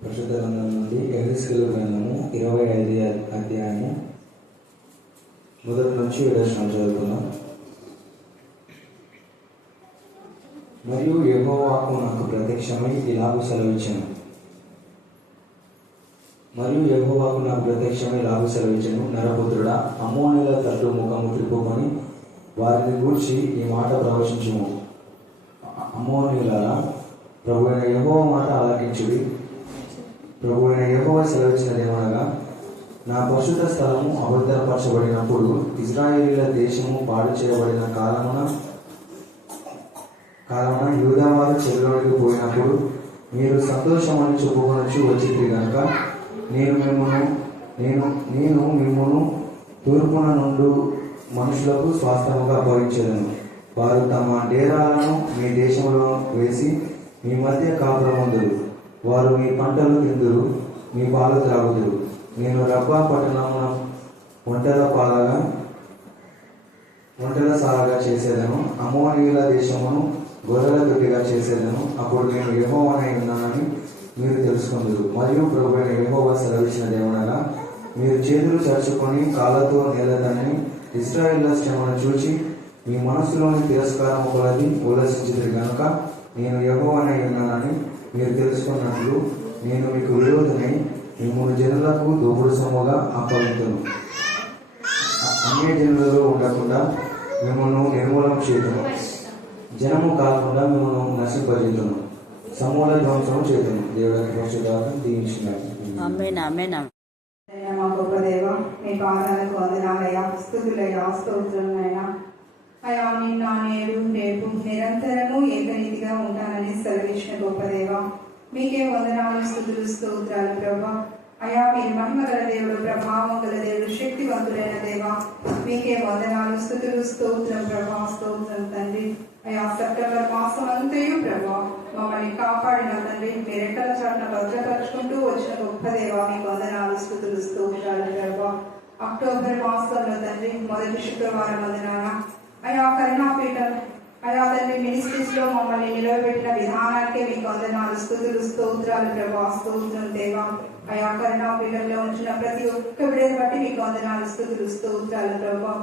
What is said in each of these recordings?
పరిశుద్ధ గ్రంథం నుండి ఎహెజ్కేలు గ్రంథము 25వ అధ్యాయము మొదటి నుంచి 7వ వచనం చదువుకుందాం. మరియు యెహోవాకు నాకు ప్రత్యక్షమై ఇలాగు సెలవిచ్చెను, నరపుత్రుడా, అమ్మోనీయుల తట్టు ముఖము తిప్పుకొని వారిని గూర్చి ఈ మాట ప్రవచించుము. అమ్మోనీయులారా, ప్రభువైన యెహోవా మాట ఆలకించుడి. ప్రభువైన యెహోవా సెలవిచ్చినదేమనగా, నా పరిశుద్ధ స్థలము అభద్రపరచబడినప్పుడు, ఇశ్రాయేలీయుల దేశము పాడు చేయబడిన కాలమున యూదావారు చెరలోనికి పోయినప్పుడు మీరు సంతోషమని చెప్పుకొనొచ్చు వచ్చింది కనుక నేను మిమ్మును తూర్పున నుండి మనుషులకు స్వాస్థ్యముగా అప్పగించెదను. వారు తమ డేరాలను మీ దేశంలో వేసి మీ మధ్య కాపురమందురు. వారు మీ పంటలు తిందురు, మీ పాలు త్రాగుదురు. నేను రబ్బా పట్టణమున ఒంటెల సాలగా చేసేదను, అమ్మోనీయుల దేశమును గొర్రెల దొడ్డిగా చేసేదను. అప్పుడు నేను యెహోవానై ఉన్నానని మీరు తెలుసుకుందురు. మరియు ప్రభువైన యెహోవా సెలవిచ్చినదేమనగా, మీరు చేతులు చరుచుకొని కాళ్ళతో నేలదని ఇశ్రాయేలుల శ్రమను చూచి మీ మనస్సులోని తిరస్కారము కొలది ఉల్లసించితిరి గనుక నేను యెహోవానై ఉన్నానని మీరు తెలుసుకున్నట్లు నేను మీకు విరోధునై మిమ్మల్ని జనులకు దోపుడు సొమ్ముగా అప్పగింతును. అన్య జనులలో ఉండకుండా మిమ్మల్ని నిర్మూలం చేతును, జనము కాకుండా మిమ్మల్ని నశింపజేతును, సమూల ధ్వంసము చేతును. దేవుడికి పరిశుద్ధాత్మ దీవించినాడు. మా గొప్ప దేవ, మీ పాదాలకు వందనాలయ్యా, స్తుతులయ్యా, స్తోత్రములయ్యా. అయా, నిన్న నేడు రేపు నిరంతరము ఏకరీతిగా ఉంటానని సెలవిచ్చిన గొప్ప దేవ, మీకే వందనాలు, స్తుతులు, స్తోత్రాలు ప్రభా. అయా, మీరు మహిమ గల దేవుడు, ప్రభావం గల దేవుడు, శక్తివంతుడైన దేవ, మీకే వందనాలు, స్తుతులు, స్తోత్రం ప్రభా, స్తోత్రం తండ్రి. అయా, సెప్టెంబర్ మాసం అంతయు ప్రభా మమ్మల్ని కాపాడిన తండ్రి, మీరెక్కల చాటున భద్రపరుచుకుంటూ వచ్చిన గొప్ప దేవ, మీకు వందనాలు, స్తుతులు, స్తోత్రాలు ప్రభా. అక్టోబర్ మాసంలో తండ్రి మొదటి శుక్రవారం వందనాన అయా కరుణాపీఠం అయా తండ్రి మినిస్ట్రీస్ లో మమ్మల్ని నిలవబెట్టిన విధానానికే మీకు వందనాలు, స్తుతులు, స్తోత్రాలు ప్రభా, స్తోత్రం దేవా. అయా కరుణాపీఠంలో ఉంచిన ప్రతి ఒక్క విడని బట్టి మీకు వందనాలు, స్తుతులు, స్తోత్రాలు ప్రభా.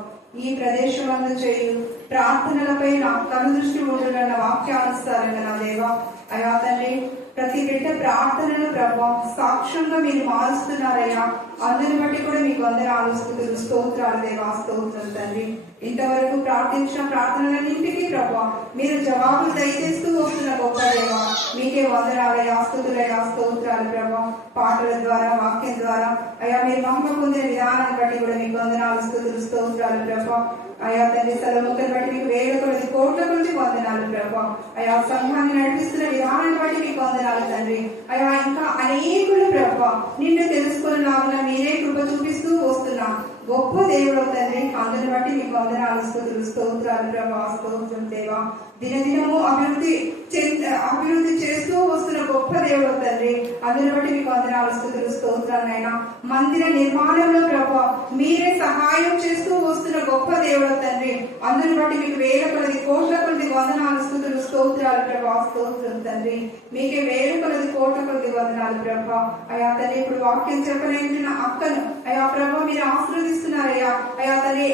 ఈ ప్రదేశమందు చేయు ప్రార్థనలపై నా కను దృష్టి ఉంటున్న వాక్యానుసారంగా నా దేవా. అయా తండ్రి ప్రతి బిడ్డ ప్రార్థనను ప్రభా సాక్ష్యంగా మీరు మారుస్తున్నారయ్యా. అందుని బట్టి కూడా మీకు వందనాలు, స్తుతులు, స్తోత్రాలు దేవా, స్తోత్రం తండ్రి. ఇంతవరకు ప్రార్థించిన ప్రార్థనలన్నింటికీ ప్రభా మీరు జవాబులు దయచేస్తూ వస్తున్న గొప్ప దేవా, మీకే వందనాలయ్యా, స్తుతులయ్యా, స్తోత్రాలు ప్రభా. పాటల ద్వారా, వాక్యం ద్వారా అయ్యా మీరు మహిమ పొందిన విధానాన్ని బట్టి కూడా మీకు వందనాలు, స్తుతులు, స్తోత్రాలు ప్రభా. అయా తండ్రి సలముఖని బట్టి మీకు వేల కొలది కోట్ల కొలది వందనాలు ప్రభా. అయా సంఘాన్ని నడిపిస్తున్న విధానాన్ని బట్టి మీకు వందనాలు తండ్రి. అయా ఇంకా అనేకులు ప్రభా నిన్ను తెలుసుకున్నామున మీరే కృప చూపిస్తూ వస్తున్నా గొప్ప దేవుడు తండ్రి. అందుని బట్టి మీకు వందనాలు, స్తుతులు, స్తోత్రాలు ప్రభా, స్తోత్రం దేవా. దినదినము అభివృద్ధి చేస్తూ వస్తున్న గొప్ప దేవుడు తండ్రి. అందుని బట్టి మీకు వందనాలు, స్తుతులు, స్తోత్రాలైనా. మందిర నిర్మాణంలో ప్రభా మీరే సహాయం చేస్తూ వస్తున్న గొప్ప దేవుడు తండ్రి. అందుని బట్టి మీకు వేల కొలది కోట్ల కొలది వందనాలు, స్తుతులు, స్తోత్రాలు ప్రభా, స్తోత్రం తండ్రి. మీకే వేల కొలది కోట్ల కొలది వందనాలు ప్రభా. అయా తండ్రి ఇప్పుడు వాక్యం చెప్పలేంటున్న అక్కను అయా ప్రభా మీరు ఆశీర్వదిస్తున్నారయ్యా. అయా తండ్రి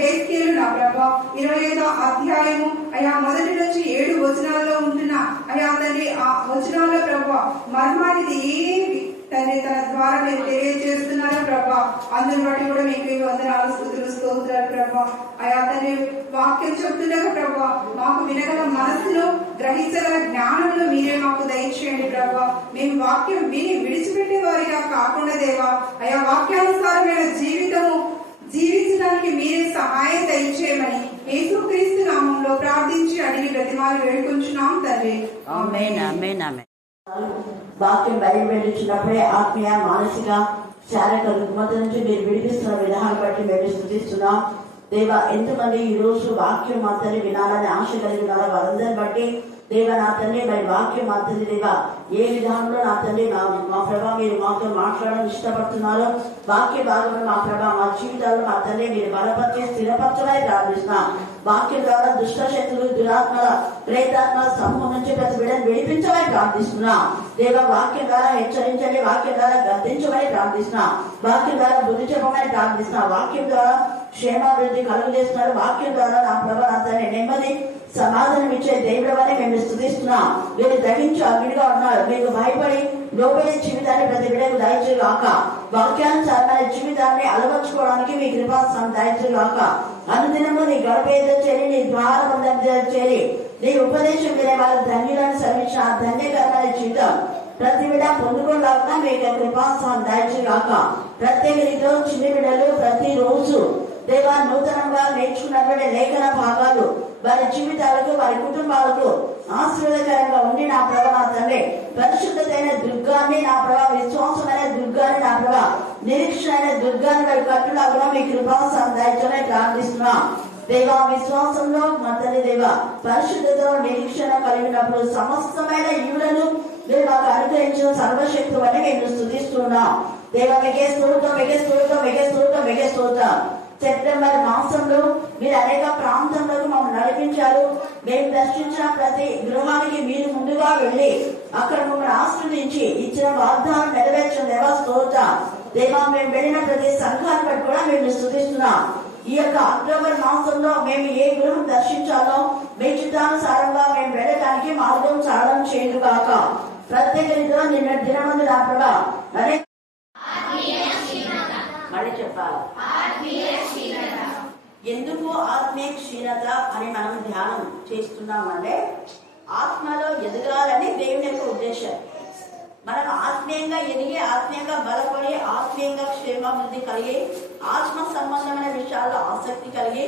హెజ్కేలు నా ప్రభా 25వ అధ్యాయము అయా 1 నుంచి 7 వచనాల్లో ఉంటున్న అయా తండ్రి ఆ వచనాల్లో ప్రభా మర్మానికి ఏమి తండ్రి తన ద్వారా మీరు తెలియజేస్తున్నారో ప్రభా. అందుని బట్టి కూడా మీకు వందనాలు, స్తుతులు, స్తోత్రాలు ప్రభా. అయా తండ్రి వాక్యం చెప్తుండగా ప్రభా మాకు వినగల మనసులో గ్రహించగల జ్ఞానంలో మీరే మాకు దయచేయండి ప్రభా. మేము వాక్యం విని విడిచిపెట్టే వారిగా కాకుండా దేవా అయా వాక్యానుసారమైన జీవించడానికి మీరే సహాయం దయచేయమని యేసుక్రీస్తు నామంలో ప్రార్థించి అడిగి బ్రతిమాలు వేడుకొంచున్నాం తండ్రి. ఆమేన్, ఆమేన్, ఆమేన్. వాక్యం బయలుపెట్టించినప్పుడే ఆత్మీయ, మానసిక, శారీరక రుగ్మత నుంచి మీరు విడిపిస్తున్న విధానం బట్టి మేము స్తుతిస్తున్నాం దేవా. ఎంతమంది ఈ రోజు వాక్యం మా తల్లి వినాలని ఆశ కలిగి ఉన్నారో వారందరిని బట్టి దేవ నా తండ్రి మరి వాక్యం మా తల్లి దేవ ఏ విధానంలో నా తండ్రి మా ప్రభా మీరు మాతో మాట్లాడడం ఇష్టపడుతున్నారో వాక్య భాగంలో మా ప్రభా మా జీవితాల్లో మా తండ్రి మీరు బలపరిచి స్థిరపరచమని ప్రార్థిస్తున్నాం. వాక్యం ద్వారా దుష్ట శక్తులు, దురాత్మల, ప్రేతాత్మల సమూహం నుంచి ప్రతి బిడ్డను విడిపించమని ప్రార్థిస్తున్నాం దేవ. వాక్యం ద్వారా హెచ్చరించండి, వాక్యం ద్వారా గద్దించమని ప్రార్థిస్తున్నాం, వాక్యం ద్వారా బుద్ధి చెప్పమని ప్రార్థిస్తున్నాం, వాక్యం ద్వారా క్షేమాభివృద్ధి కలుగు చేస్తున్నారు, వాక్యం ద్వారా నా ప్రభా నా తండ్రి నెమ్మది సమాధానం ఇచ్చే దేవుడు అని మేము స్తుతిస్తున్నాం. మీరు దహించి అగ్నిగా ఉన్నారు, మీకు భయపడి లోబడే జీవితాన్ని ప్రతి బిడ్డకు దయచేయగాక. వాక్యానుసారమైన జీవితాన్ని అలవర్చుకోవడానికి మీ కృపాసనం దయచేయగాక. అనుదినము నీ గడప ఎదురు చేరి, నీ ద్వారం దగ్గర చేరి నీ ఉపదేశం వినే వాళ్ళ ధన్యులను శ్రమించిన ఆ ధన్యకరమైన జీవితం ప్రతి బిడ్డ పొందుకోలేక మీకు కృపాసనం దయచేయగాక. ప్రత్యేక రీతిలో చిన్న బిడ్డలు ప్రతిరోజు దేవా నూతనంగా నేర్చుకున్నటువంటి లేఖన భాగాలు వారి జీవితాలకు, వారి కుటుంబాలకు ఆశీర్వాదకరంగా ఉండి నా ప్రభా నా తండ్రి పరిశుద్ధతైన దుర్గాన్ని నా ప్రభా విశ్వాసమైన దుర్గాన్ని నా ప్రభా నిరీక్షణ అయిన దుర్గాన్ని వారి కట్టులాగా మీ కృపాసనం దయచేయమని ప్రార్థిస్తున్నాం దేవా. విశ్వాసంలో మా తండ్రి దేవా పరిశుద్ధతలో నిరీక్షణ కలిగినప్పుడు సమస్తమైన ఈవులను మీరు మాకు అనుగ్రహించిన సర్వశక్తి అని మేము స్తుతిస్తున్నాం దేవా. మీకే స్తోత్రం, మీకే స్తోత్రం, మీకే స్తోత్రం, మీకే స్తోత్రం. సెప్టెంబర్ మాసంలో మీరు అనేక ప్రాంతాలకు మమ్మల్ని నడిపించారు. మేము దర్శించిన ప్రతి గృహానికి మీరు ముందుగా వెళ్ళి అక్కడ మమ్మల్ని ఆశ్రయించి ఇచ్చిన వాగ్దానం నెరవేర్చిన దేవా స్తోత్రం దేవా. మేము వెళ్ళిన ప్రతి సంఘాన్ని బట్టి కూడా మేము స్తుతిస్తున్నాం. ఈ యొక్క అక్టోబర్ మాసంలో మేము ఏ గృహం దర్శించాలో మీ చిత్తానుసారంగా మేము వెళ్ళడానికి మార్గం సాధన చేయదు కాక. ప్రత్యేక రీతిలో నిన్న దినమందు నా ప్రభా అనేక మళ్ళీ చెప్పాలి. ఎందుకు ఆత్మీయ క్షీణత అని మనం ధ్యానం చేస్తున్నామంటే ఆత్మలో ఎదగాలని దేవుని యొక్క ఉద్దేశం. మనం ఆత్మీయంగా ఎదిగి, ఆత్మీయంగా బలపడి, ఆత్మీయంగా క్షేమాభివృద్ధి కలిగి, ఆత్మ సంబంధమైన విషయాల్లో ఆసక్తి కలిగి,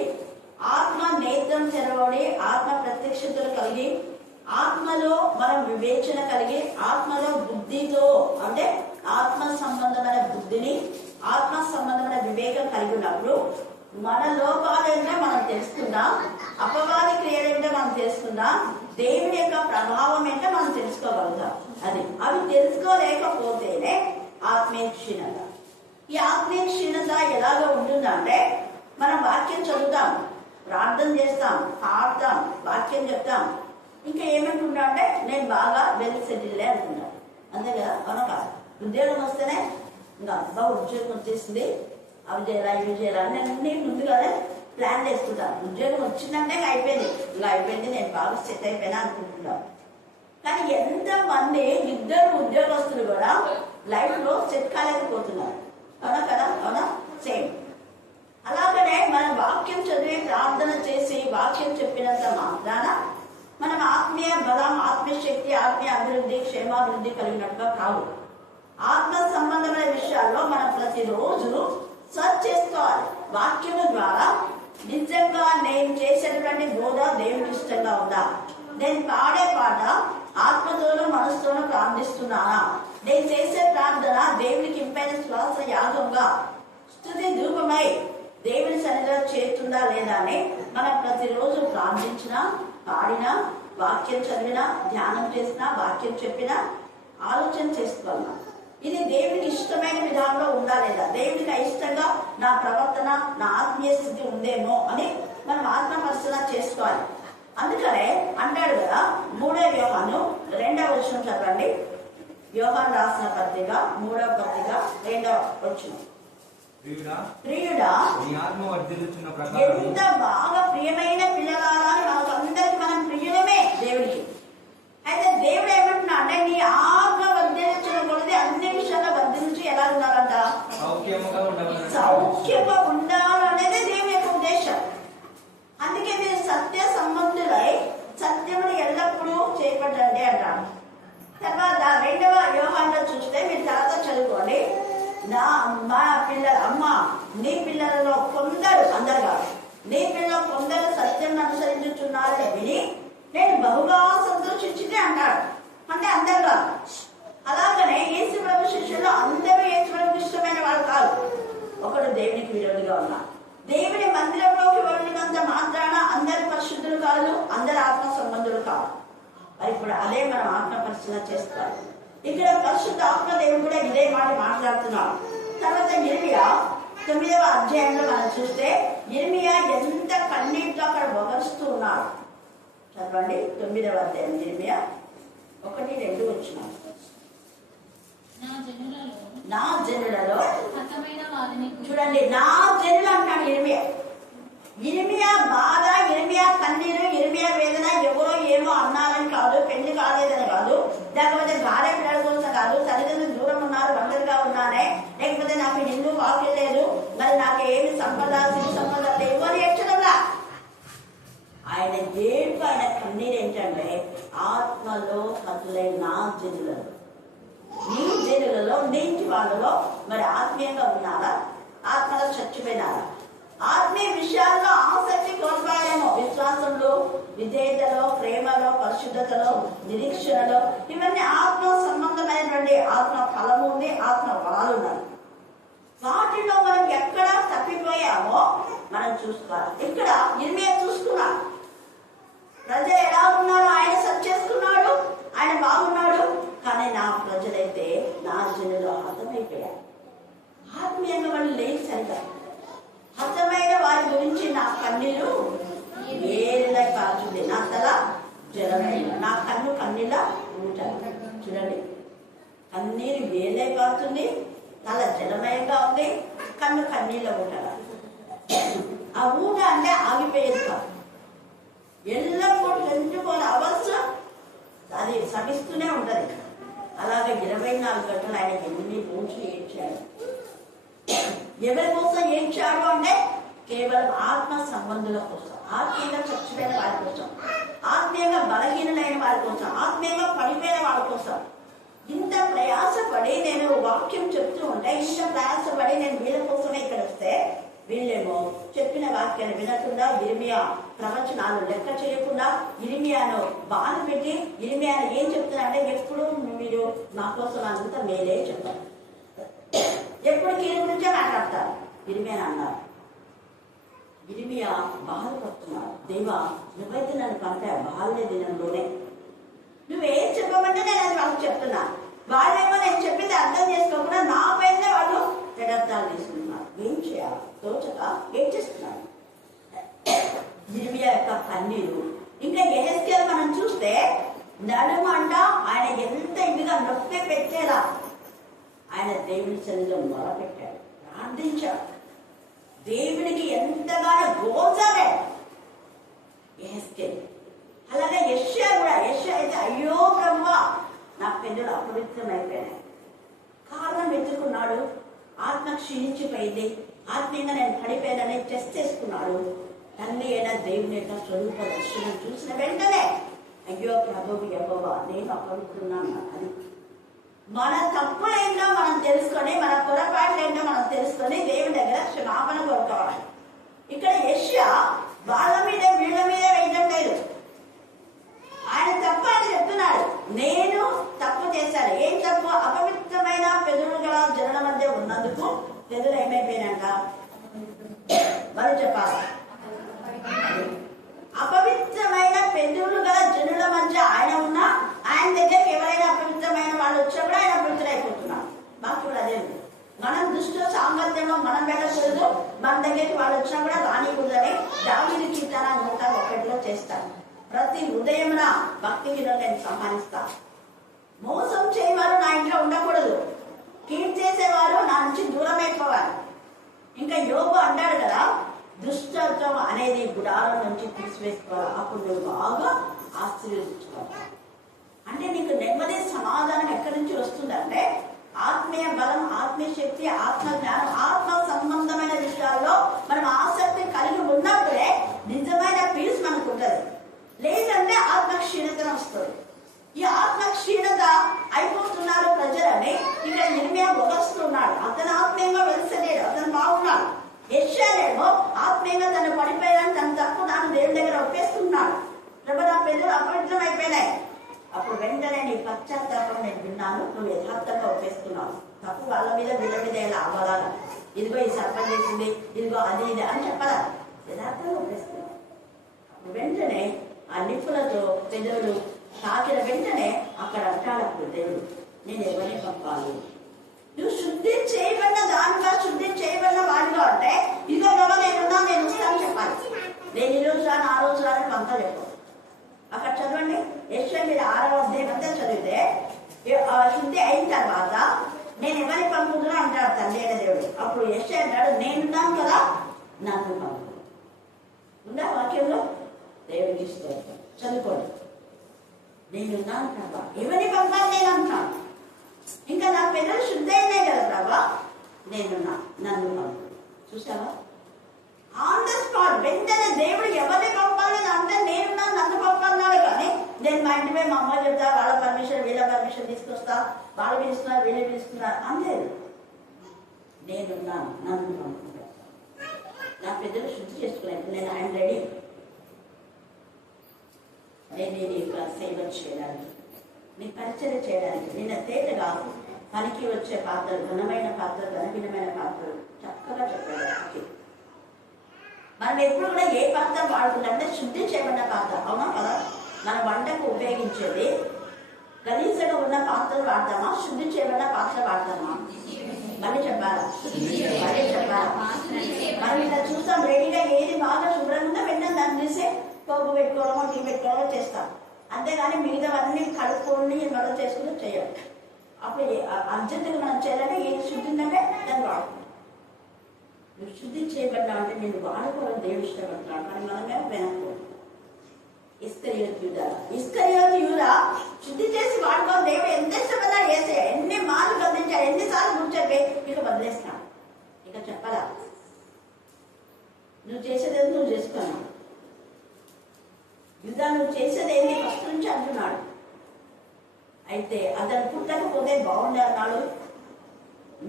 ఆత్మ నేత్రం తెరవడి, ఆత్మ ప్రత్యక్షతలు కలిగి, ఆత్మలో మనం వివేచన కలిగి, ఆత్మలో బుద్ధితో అంటే ఆత్మ సంబంధమైన బుద్ధిని, ఆత్మ సంబంధమైన వివేకం కలిగి ఉన్నప్పుడు మన లోపాలేంటో మనం తెలుసుకుందాం, అపవాది క్రియలేంటో మనం తెలుసుకుందాం, దేవుని యొక్క ప్రభావం ఏంటో మనం తెలుసుకోగలుగుతాం. అవి తెలుసుకోలేకపోతేనే ఆత్మీయ క్షీణత. ఈ ఆత్మీయ క్షీణత ఎలాగో ఉంటుందంటే మనం వాక్యం చదువుతాం, ప్రార్థన చేస్తాం, పాడతాం, వాక్యం చెప్తాం, ఇంకా ఏమనుకుంటా అంటే నేను బాగా వెల్ సెటిల్ అనుకుంటాను. అంతే కదా, అవునా కాదు? ఉద్యోగం వస్తేనే ఇంకా అబ్బా ఉద్యోగం వచ్చేసింది, అవి చేయాలా ఇవి చేయాలా నేను ముందుగానే ప్లాన్ చేసుకుంటాను. ఉద్యోగం వచ్చిందంటే ఇంకా అయిపోయింది, నేను బాగా సెట్ అయిపోయినా అనుకుంటున్నాను. కానీ ఎంతమంది ఇద్దరు ఉద్యోగస్తులు కూడా లైఫ్ లో సెట్ కాలేకపోతున్నారు. అవునా కదా? అవునా? సేమ్ అలాగనే మనం వాక్యం చదివి ప్రార్థన చేసి వాక్యం చెప్పినంత మాత్రాన మనం ఆత్మీయ బలం, ఆత్మీయ శక్తి, ఆత్మీయ అభివృద్ధి, క్షేమాభివృద్ధి కలిగినట్టుగా కాదు. ఆత్మ సంబంధమైన విషయాల్లో మనం ప్రతిరోజు సర్చ్ చేసుకోవాలి. వాక్యము ద్వారా నిజంగా నేను చేసేటువంటి బోధ దేవునికి ఇష్టంగా ఉందా, నేను పాడే పాట ఆత్మతోనూ మనసుతోనూ ప్రార్థిస్తున్నానా, నేను చేసే ప్రార్థన దేవునికి ఇంపైన శ్వాస యాగంగా స్తుతి ధూపమై దేవుని సన్నిధిలో చేరుతుందా లేదా అని మనం ప్రతిరోజు ప్రార్థించినా, పాడినా, వాక్యం చదివినా, ధ్యానం చేసినా, వాక్యం చెప్పినా ఆలోచన చేసుకోవాలన్నా ఇది దేవునికి ఇష్టమైన విధానంలో ఉందా లేదా, దేవునికి ఇష్టంగా నా ప్రవర్తన, నా ఆత్మీయ స్థితి ఉందేమో అని మనం ఆత్మపరిశీలన చేసుకోవాలి. అందుకనే అంటాడు కదా, 3వ యోహాను 2వ వచనం చదవండి. యోహాను రాసిన పత్రిక 3వ పత్రిక 2వ వచనం. ప్రియుడా, ఎంత బాగా ప్రియమైన పిల్లలారా, మనకందరికి మనం ప్రియులమే దేవుడికి. అయితే దేవుడు ఏమంటున్నా అంటే నీ ఆత్మ వర్ధించిన కొలది అన్ని విషయాల్లో వర్ధించి ఎలా ఉండాలంట? సౌఖ్యంగా ఉండాలనేది దేవుని యొక్క ఉద్దేశం. అందుకే మీరు సత్య సంబంధులై సత్యమును ఎల్లప్పుడూ చేపట్టండి అంటాడు. తర్వాత 2వ యోహానులో చూస్తే మీరు తర్వాత చదువుకోండి. మా పిల్లలు అమ్మ నీ పిల్లలలో కొందరు, అందరు కాదు, నీ పిల్లలు కొందరు సత్యం అనుసరించుతున్నారని విని నేను బహుగా సంతోషించింది అంటాడు. అంటే అందరు కాదు. అలాగనే యేసు ప్రభు శిష్యులు అందరూ యేసు ప్రభు ఇష్టమైన వాళ్ళు కాదు. ఒకడు దేవునికి విరోధిగా ఉన్నారు. దేవుని మందిరంలోకి వెళ్ళినంత మాత్రాన అందరు పరిశుద్ధులు కాదు, అందరు ఆత్మ సంబంధులు కాదు. మరి ఇప్పుడు అదే మనం ఆత్మ పరిశీలన చేసుకోవాలి. ఇక్కడ పరిశుద్ధ ఆత్మ దేవుడు కూడా ఇదే మాట మాట్లాడుతున్నాడు. తర్వాత ఇర్మియా 9వ అధ్యాయంలో మనం చూస్తే ఇర్మియా ఎంత కన్నీటితో అక్కడ బొగరుస్తూ ఉన్నాడు. చదవండి 9వ అధ్యాయం ఇర్మియా 1-2 వచ్చినాడు. నా జనులలో చూడండి, నా జనులు అంటాడు ఇర్మియా. ఇర్మియా బాధ, ఇర్మియా కన్నీరు, ఇర్మియా వేదన ఎవరో ఏమో అన్నారని కాదు, పెళ్లి కాలేదని కాదు, లేకపోతే భార్య పిల్లల కోసం కాదు, తల్లిదండ్రులు దూరం ఉన్నారు, ఒంటరిగా ఉన్నానే, లేకపోతే నాకు నిన్ను వాక్యం లేదు, మరి నాకు ఏమి సంపద, సిరి సంపద లేవు అని ఎచ్చడంలా. ఆయన ఏడుపు, ఆయన కన్నీరు ఏంటంటే ఆత్మలో హతులై నా జనులలో, నీ జనులలో, నీటి వాళ్ళలో మరి ఆత్మీయంగా ఉన్నారా, ఆత్మలో చచ్చిపోయినారా, ఆత్మీయ విషయాల్లో ఆసక్తి కోల్పోయామో, విశ్వాసంలో, విధేయతలో, ప్రేమలో, పరిశుద్ధతలో, నిరీక్షణలో, ఇవన్నీ ఆత్మ సంబంధమైనటువంటి ఆత్మ ఫలము ఉంది, ఆత్మ ఫలాలు ఉన్నాయి. వాటిలో మనం ఎక్కడ తప్పిపోయామో మనం చూసుకోవాలి. ఇక్కడ ఇర్మియా చూసుకున్నాడు. ప్రజలు ఎలా ఉన్నారో ఆయన సర్చ్ చేసుకున్నాడు, ఆయన బాగున్నాడు. కానీ నా ప్రజలైతే, నా జనులు హతమైపోయారు. ఆత్మీయంగా వాళ్ళు లేదు సరిగా. హతమైన వారి గురించి నా కన్నీరు వేరులా కాల్చుంది, నా తల జలమైన, నా కన్ను కన్నీలా ఉంటాను. చూడండి, కన్నీరు వేలే కాల్చుంది, తల జలమయంగా ఉంది, కన్ను కన్నీళ్ళ ఉంటాడు. ఆ ఊట అంటే ఆగిపోయేది కాదు, ఎల్లప్పుడూ 24 hours అది సమిస్తూనే ఉంటది. అలాగే 24 గంటలు ఆయన ఎన్ని రోజులు ఏడ్చాడు. ఎవరి కోసం ఏడ్చాడు అంటే కేవలం ఆత్మ సంబంధుల కోసం, ఆత్మీయంగా చచ్చిపోయిన వారి కోసం, ఆత్మీయంగా బలహీనులైన వారి కోసం, ఆత్మీయంగా పడిపోయిన వారి కోసం. ఇంత ప్రయాసపడి నేను వాక్యం చెప్తూ ఉంటే, ఇంత ప్రయాసపడి నేను వీళ్ళ కోసమే ఇక్కడ వస్తే, వీళ్ళేమో చెప్పిన వాక్యాన్ని వినకుండా, ఇర్మియా ప్రవచనాలు లెక్క చేయకుండా, ఇర్మియాను బాధ పెట్టి, ఇర్మియాను ఏం చెప్తున్నారంటే ఎప్పుడు మీరు నా కోసం అంతా మేలే చెప్తారు, ఎప్పుడు కీడు గురించే మాట్లాడతారు. ఇర్మియా అన్నారు. ఇర్మియా బాధపడుతున్నారు. దేవా, నువ్వైతే నన్ను పంపా బాధలే దినంలోనే, నువ్వేం చెప్పమంటే నేను అది వాళ్ళకి చెప్తున్నా. వాళ్ళేమో నేను చెప్పింది అర్థం చేసుకోకుండా నా పైన వాళ్ళు పెడర్థాలు తీసుకుంటున్నారు. ఏం చేయాలి తోచక ఏం చేస్తున్నారు. ఇర్మియా యొక్క కన్నీరు. ఇంకా యెహెజ్కేలు మనం చూస్తే నడుమంట ఆయన ఎంత ఇదిగా నొప్పి పెట్టేలా ఆయన దేవుని సన్నిధిలో మొరపెట్టాడు, ప్రార్థించాడు, దేవునికి ఎంతగానో గోచారే యెహెజ్కేలు. అలాగే యెషయా కూడా, యెషయా అయితే అయ్యో బ్రహ్మా నా పెదవులు అపవిత్రమైపోయినాయి. కారణం వెతుకున్నాడు, ఆత్మ క్షీణించిపోయింది, ఆత్మీయంగా నేను పడిపోయానని టెస్ట్ చేసుకున్నాడు. తల్లి అయినా దేవుని యొక్క స్వరూప దర్శనం చూసిన వెంటనే అయ్యో ప్రభువు యెహోవా నేను అపవిత్రున్నాను అని మన తప్పులేంటో మనం తెలుసుకొని, మన పొరపాట్లేంటో మనం తెలుసుకొని దేవుని దగ్గర క్షమాపణ కోరుకోవాలి. ఇక్కడ యెషయా వాళ్ళ మీద వీళ్ళ మీద వేయడం లేదు, ఆయన తప్పు ఆయన చెప్తున్నాడు. నేను తప్పు చేశాను. ఏం తప్పు? అపవిత్రమైన పెదవులు గల జనుల మధ్య ఉన్నందుకు పెదవులు ఏమైపోయినాక మరి చెప్పాలి. అపవిత్రమైన పెదవులు గల జనుల మధ్య ఆయన ఉన్నా, ఆయన దగ్గరికి ఎవరైనా అపవిత్రమైన వాళ్ళు వచ్చినప్పుడు ఆయన అపవిత్రైపోతున్నారు. మాకు కూడా అదే ఉంది. మనం దుష్ట సాంగత్యంలో మనం వెళ్ళకూడదు, మన దగ్గరికి వాళ్ళు వచ్చినా కూడా రానికూడదని దావీదు కీర్తన 101లో చేస్తాను. ప్రతి ఉదయమున భక్తిలో నేను సంహరిస్తా. మోసం చేయవారు నా ఇంట్లో ఉండకూడదు, కీడు చేసేవారు నా నుంచి దూరం అయిపోవాలి. ఇంకా యోబు అంటాడు కదా, దుష్టత్వం అనేది గుడారం నుంచి తీసివేసుకోవాలి, అప్పుడు నువ్వు బాగా ఆశీర్వదించుకోవాలి. అంటే నీకు నెమ్మది సమాధానం ఎక్కడి నుంచి వస్తుందంటే ఆత్మీయ బలం, ఆత్మీయ శక్తి, ఆత్మ జ్ఞానం, ఆత్మ సంబంధమైన విషయాల్లో మనం ఆసక్తి కలిగి ఉన్నప్పుడే నిజమైన పీస్ మనకు ఉంటుంది. లేదంటే ఆత్మ క్షీణత వస్తుంది. ఈ ఆత్మ క్షీణత అయిపోతున్నారు ప్రజలని ఇక్కడ ఇర్మియా బోధిస్తున్నాడు. అతను ఆత్మీయంగా వెలిసలేడు, అతను బాగున్నాడు. యెషయానేమో ఆత్మీయంగా తను పడిపోయాడని తన తప్పు తాను దేవుని దగ్గర ఒప్పేస్తున్నాడు. ప్రభు నా పెదవులు అపవిత్రం అయిపోయినాయి. అప్పుడు వెంటనే నీ పశ్చాత్తాపం నేను విన్నాను, నువ్వు యథార్థంగా ఒప్పేస్తున్నావు. తప్పు వాళ్ళ మీద వీళ్ళ మీద ఇలా అవ్వాలా, ఇదిగో ఈ సర్పం చేసింది, ఇదిగో అది ఇది అని చెప్పాలా, యథార్థంగా ఒప్పేస్తున్నావు. వెంటనే ఆ నిప్పులతో పెదవులు తాకిన వెంటనే అక్కడ అంటాడు అప్పుడు దేవుడు, నేను ఎవరిని పంపాలి? నువ్వు శుద్ధి చేయబడిన దానిగా, శుద్ధి చేయబడిన వాడిగా అంటే ఇదిగో బాబా నేనున్నా, నేను ఇస్తాను చెప్పాలి. నేను ఈ రోజు రాను, ఆ రోజు రాని పంప చెప్పు. అక్కడ చదవండి, యెషయా 6వ అధ్యాయం అంతా చదివితే శుద్ధి అయిన తర్వాత నేను ఎవరిని పంపుతున్నా అంటాడు తండ్రి అయిన దేవుడు. అప్పుడు యెషయా అంటాడు, నేనున్నాను కదా, నన్ను పంపు. ఉందా వాక్యంలో? దేవుడికి ఇష్టం, చదువుకోండి. నేనున్నాను ప్రభా, ఎవరిని పంపాలి నేను అంటున్నాను. ఇంకా నా పెదవులు శుద్ధి అయినాయి కదా ప్రభా, నేనున్నా, నన్ను పంపు. చూసావా? ఆన్ ద స్పాట్ వెంటనే దేవుడు ఎవరిని పంపాలి అంటే నేనున్నా, నన్ను పంపన్నాడు. కానీ నేను మా ఇంటి పోయి మా అమ్మ చెప్తా, వాళ్ళ పర్మిషన్ వీళ్ళ పర్మిషన్ తీసుకొస్తా, వాళ్ళు పిలుస్తున్నారు వీళ్ళు పిలుస్తున్నారు అంతేది. నేనున్నాను, నన్ను పంపు. నా పెద్దలు శుద్ధి చేసుకున్నాను, నేను ఆయన రెడీ. నేను నీ సేవ చేయడానికి, నీ పరిచయం చేయడానికి, నిన్న తేటగా పనికి వచ్చే పాత్రలు, ఘనమైన పాత్రలు, ఘనహీనమైన పాత్రలు చక్కగా చెప్పాడు. మనం ఎప్పుడు కూడా ఏ పాత్ర వాడుతుంటే శుద్ధి చేయబడిన పాత్ర, అవునా కదా? మన వంటకు ఉపయోగించేది గలీజగా ఉన్న పాత్రలు వాడతామా, శుద్ధి చేయబడిన పాత్ర వాడతామా? మళ్ళీ చెప్పాలా? మళ్ళీ చెప్పాలా? మనం ఇలా చూస్తాం, రెడీగా ఏది బాగా శుభ్రంగా వెంటనే దాన్ని చూసి పోగు పెట్టుకోవడమో టీ పెట్టుకోవడమో చేస్తాం. అంతేగాని మిగతావన్నీ కడుక్కొని మనం చేసుకుని చేయాలి. అప్పుడు అర్జెంటుగా మనం చేయాలంటే ఏది శుద్ధి ఉందంటే దాన్ని వాడుకుంటాం. నువ్వు శుద్ధి చేయబడ్డావు అంటే నేను వాడుకోవాలని దేవుడు ఇష్టపడుతున్నాడు, కానీ మనమే వెనక్కు. ఇస్కరియోతు యూదా శుద్ధి చేసి వాడుకోవాలి. దేవుడు ఎంత ఇష్టపడ్డాడు, వేసే ఎన్ని మార్లు బదిలించాడు, ఎన్నిసార్లు కూర్చోబే ఇక బదిలేస్తాడు. ఇక చెప్పాలా? నువ్వు చేసేది నువ్వు చేసుకున్నావు. యూదా నువ్వు చేసేది ఏంటి ఫస్ట్ నుంచి అంటున్నాడు. అయితే అతను పుట్టకపోతే బాగుండే అన్నాడు.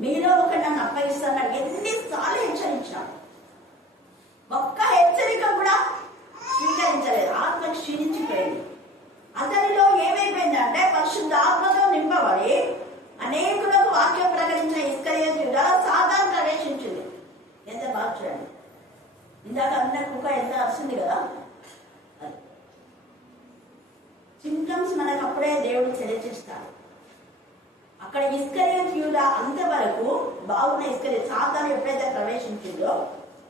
మీలో ఒక నన్ను అప్పగిస్తున్నాడు. ఎన్నిసార్లు హెచ్చరించాడు, ఒక్క హెచ్చరిక కూడా స్వీకరించలేదు. ఆత్మ క్షీణించిపోయింది. అతనిలో ఏమైపోయిందంటే పరిశుద్ధ ఆత్మతో నింపబడి అనేకులకు వాక్యం ప్రకటించిన ఇస్కరియోతు యూదా సాతాను ప్రవేశించింది. ఎంత బాగా చూడండి, ఇందాక అందరి కుక్క ఎంత వస్తుంది కదా, సింప్టమ్స్ మనకు అప్పుడే దేవుడు తెలియజేస్తాడు. అక్కడ ఇస్కరియోతు యూదా అంతవరకు బాగున్న ఇస్కరియోతు, సాతాను ఎప్పుడైతే ప్రవేశించిందో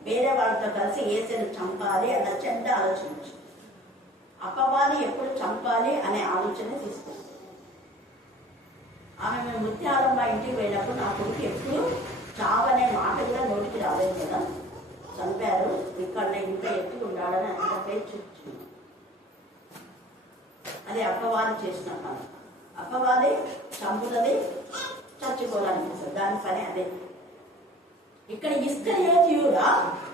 వేరే వాళ్ళతో కలిసి యేసును చంపాలి అన్న చెడ్డ ఆలోచన వచ్చింది. అపవాది ఎప్పుడు చంపాలి అనే ఆలోచన తీసుకుంది. ఆమె మేము ముత్యాలమ్మ ఇంటికి వెళ్ళినప్పుడు నా కొడుకు ఎప్పుడు చావనే మాట కూడా నోటికి రాలేదు కదా, చంపారు ఇక్కడ ఇంకా ఎప్పుడు ఉండాలని అంత పేరు చూపించింది. అది అపవాది చేసిన పని. అపవాది చంపుతుంది, చచ్చిపోవడానికి దాని పని అదే. ఇక్కడ ఇస్కరియోతీయుడా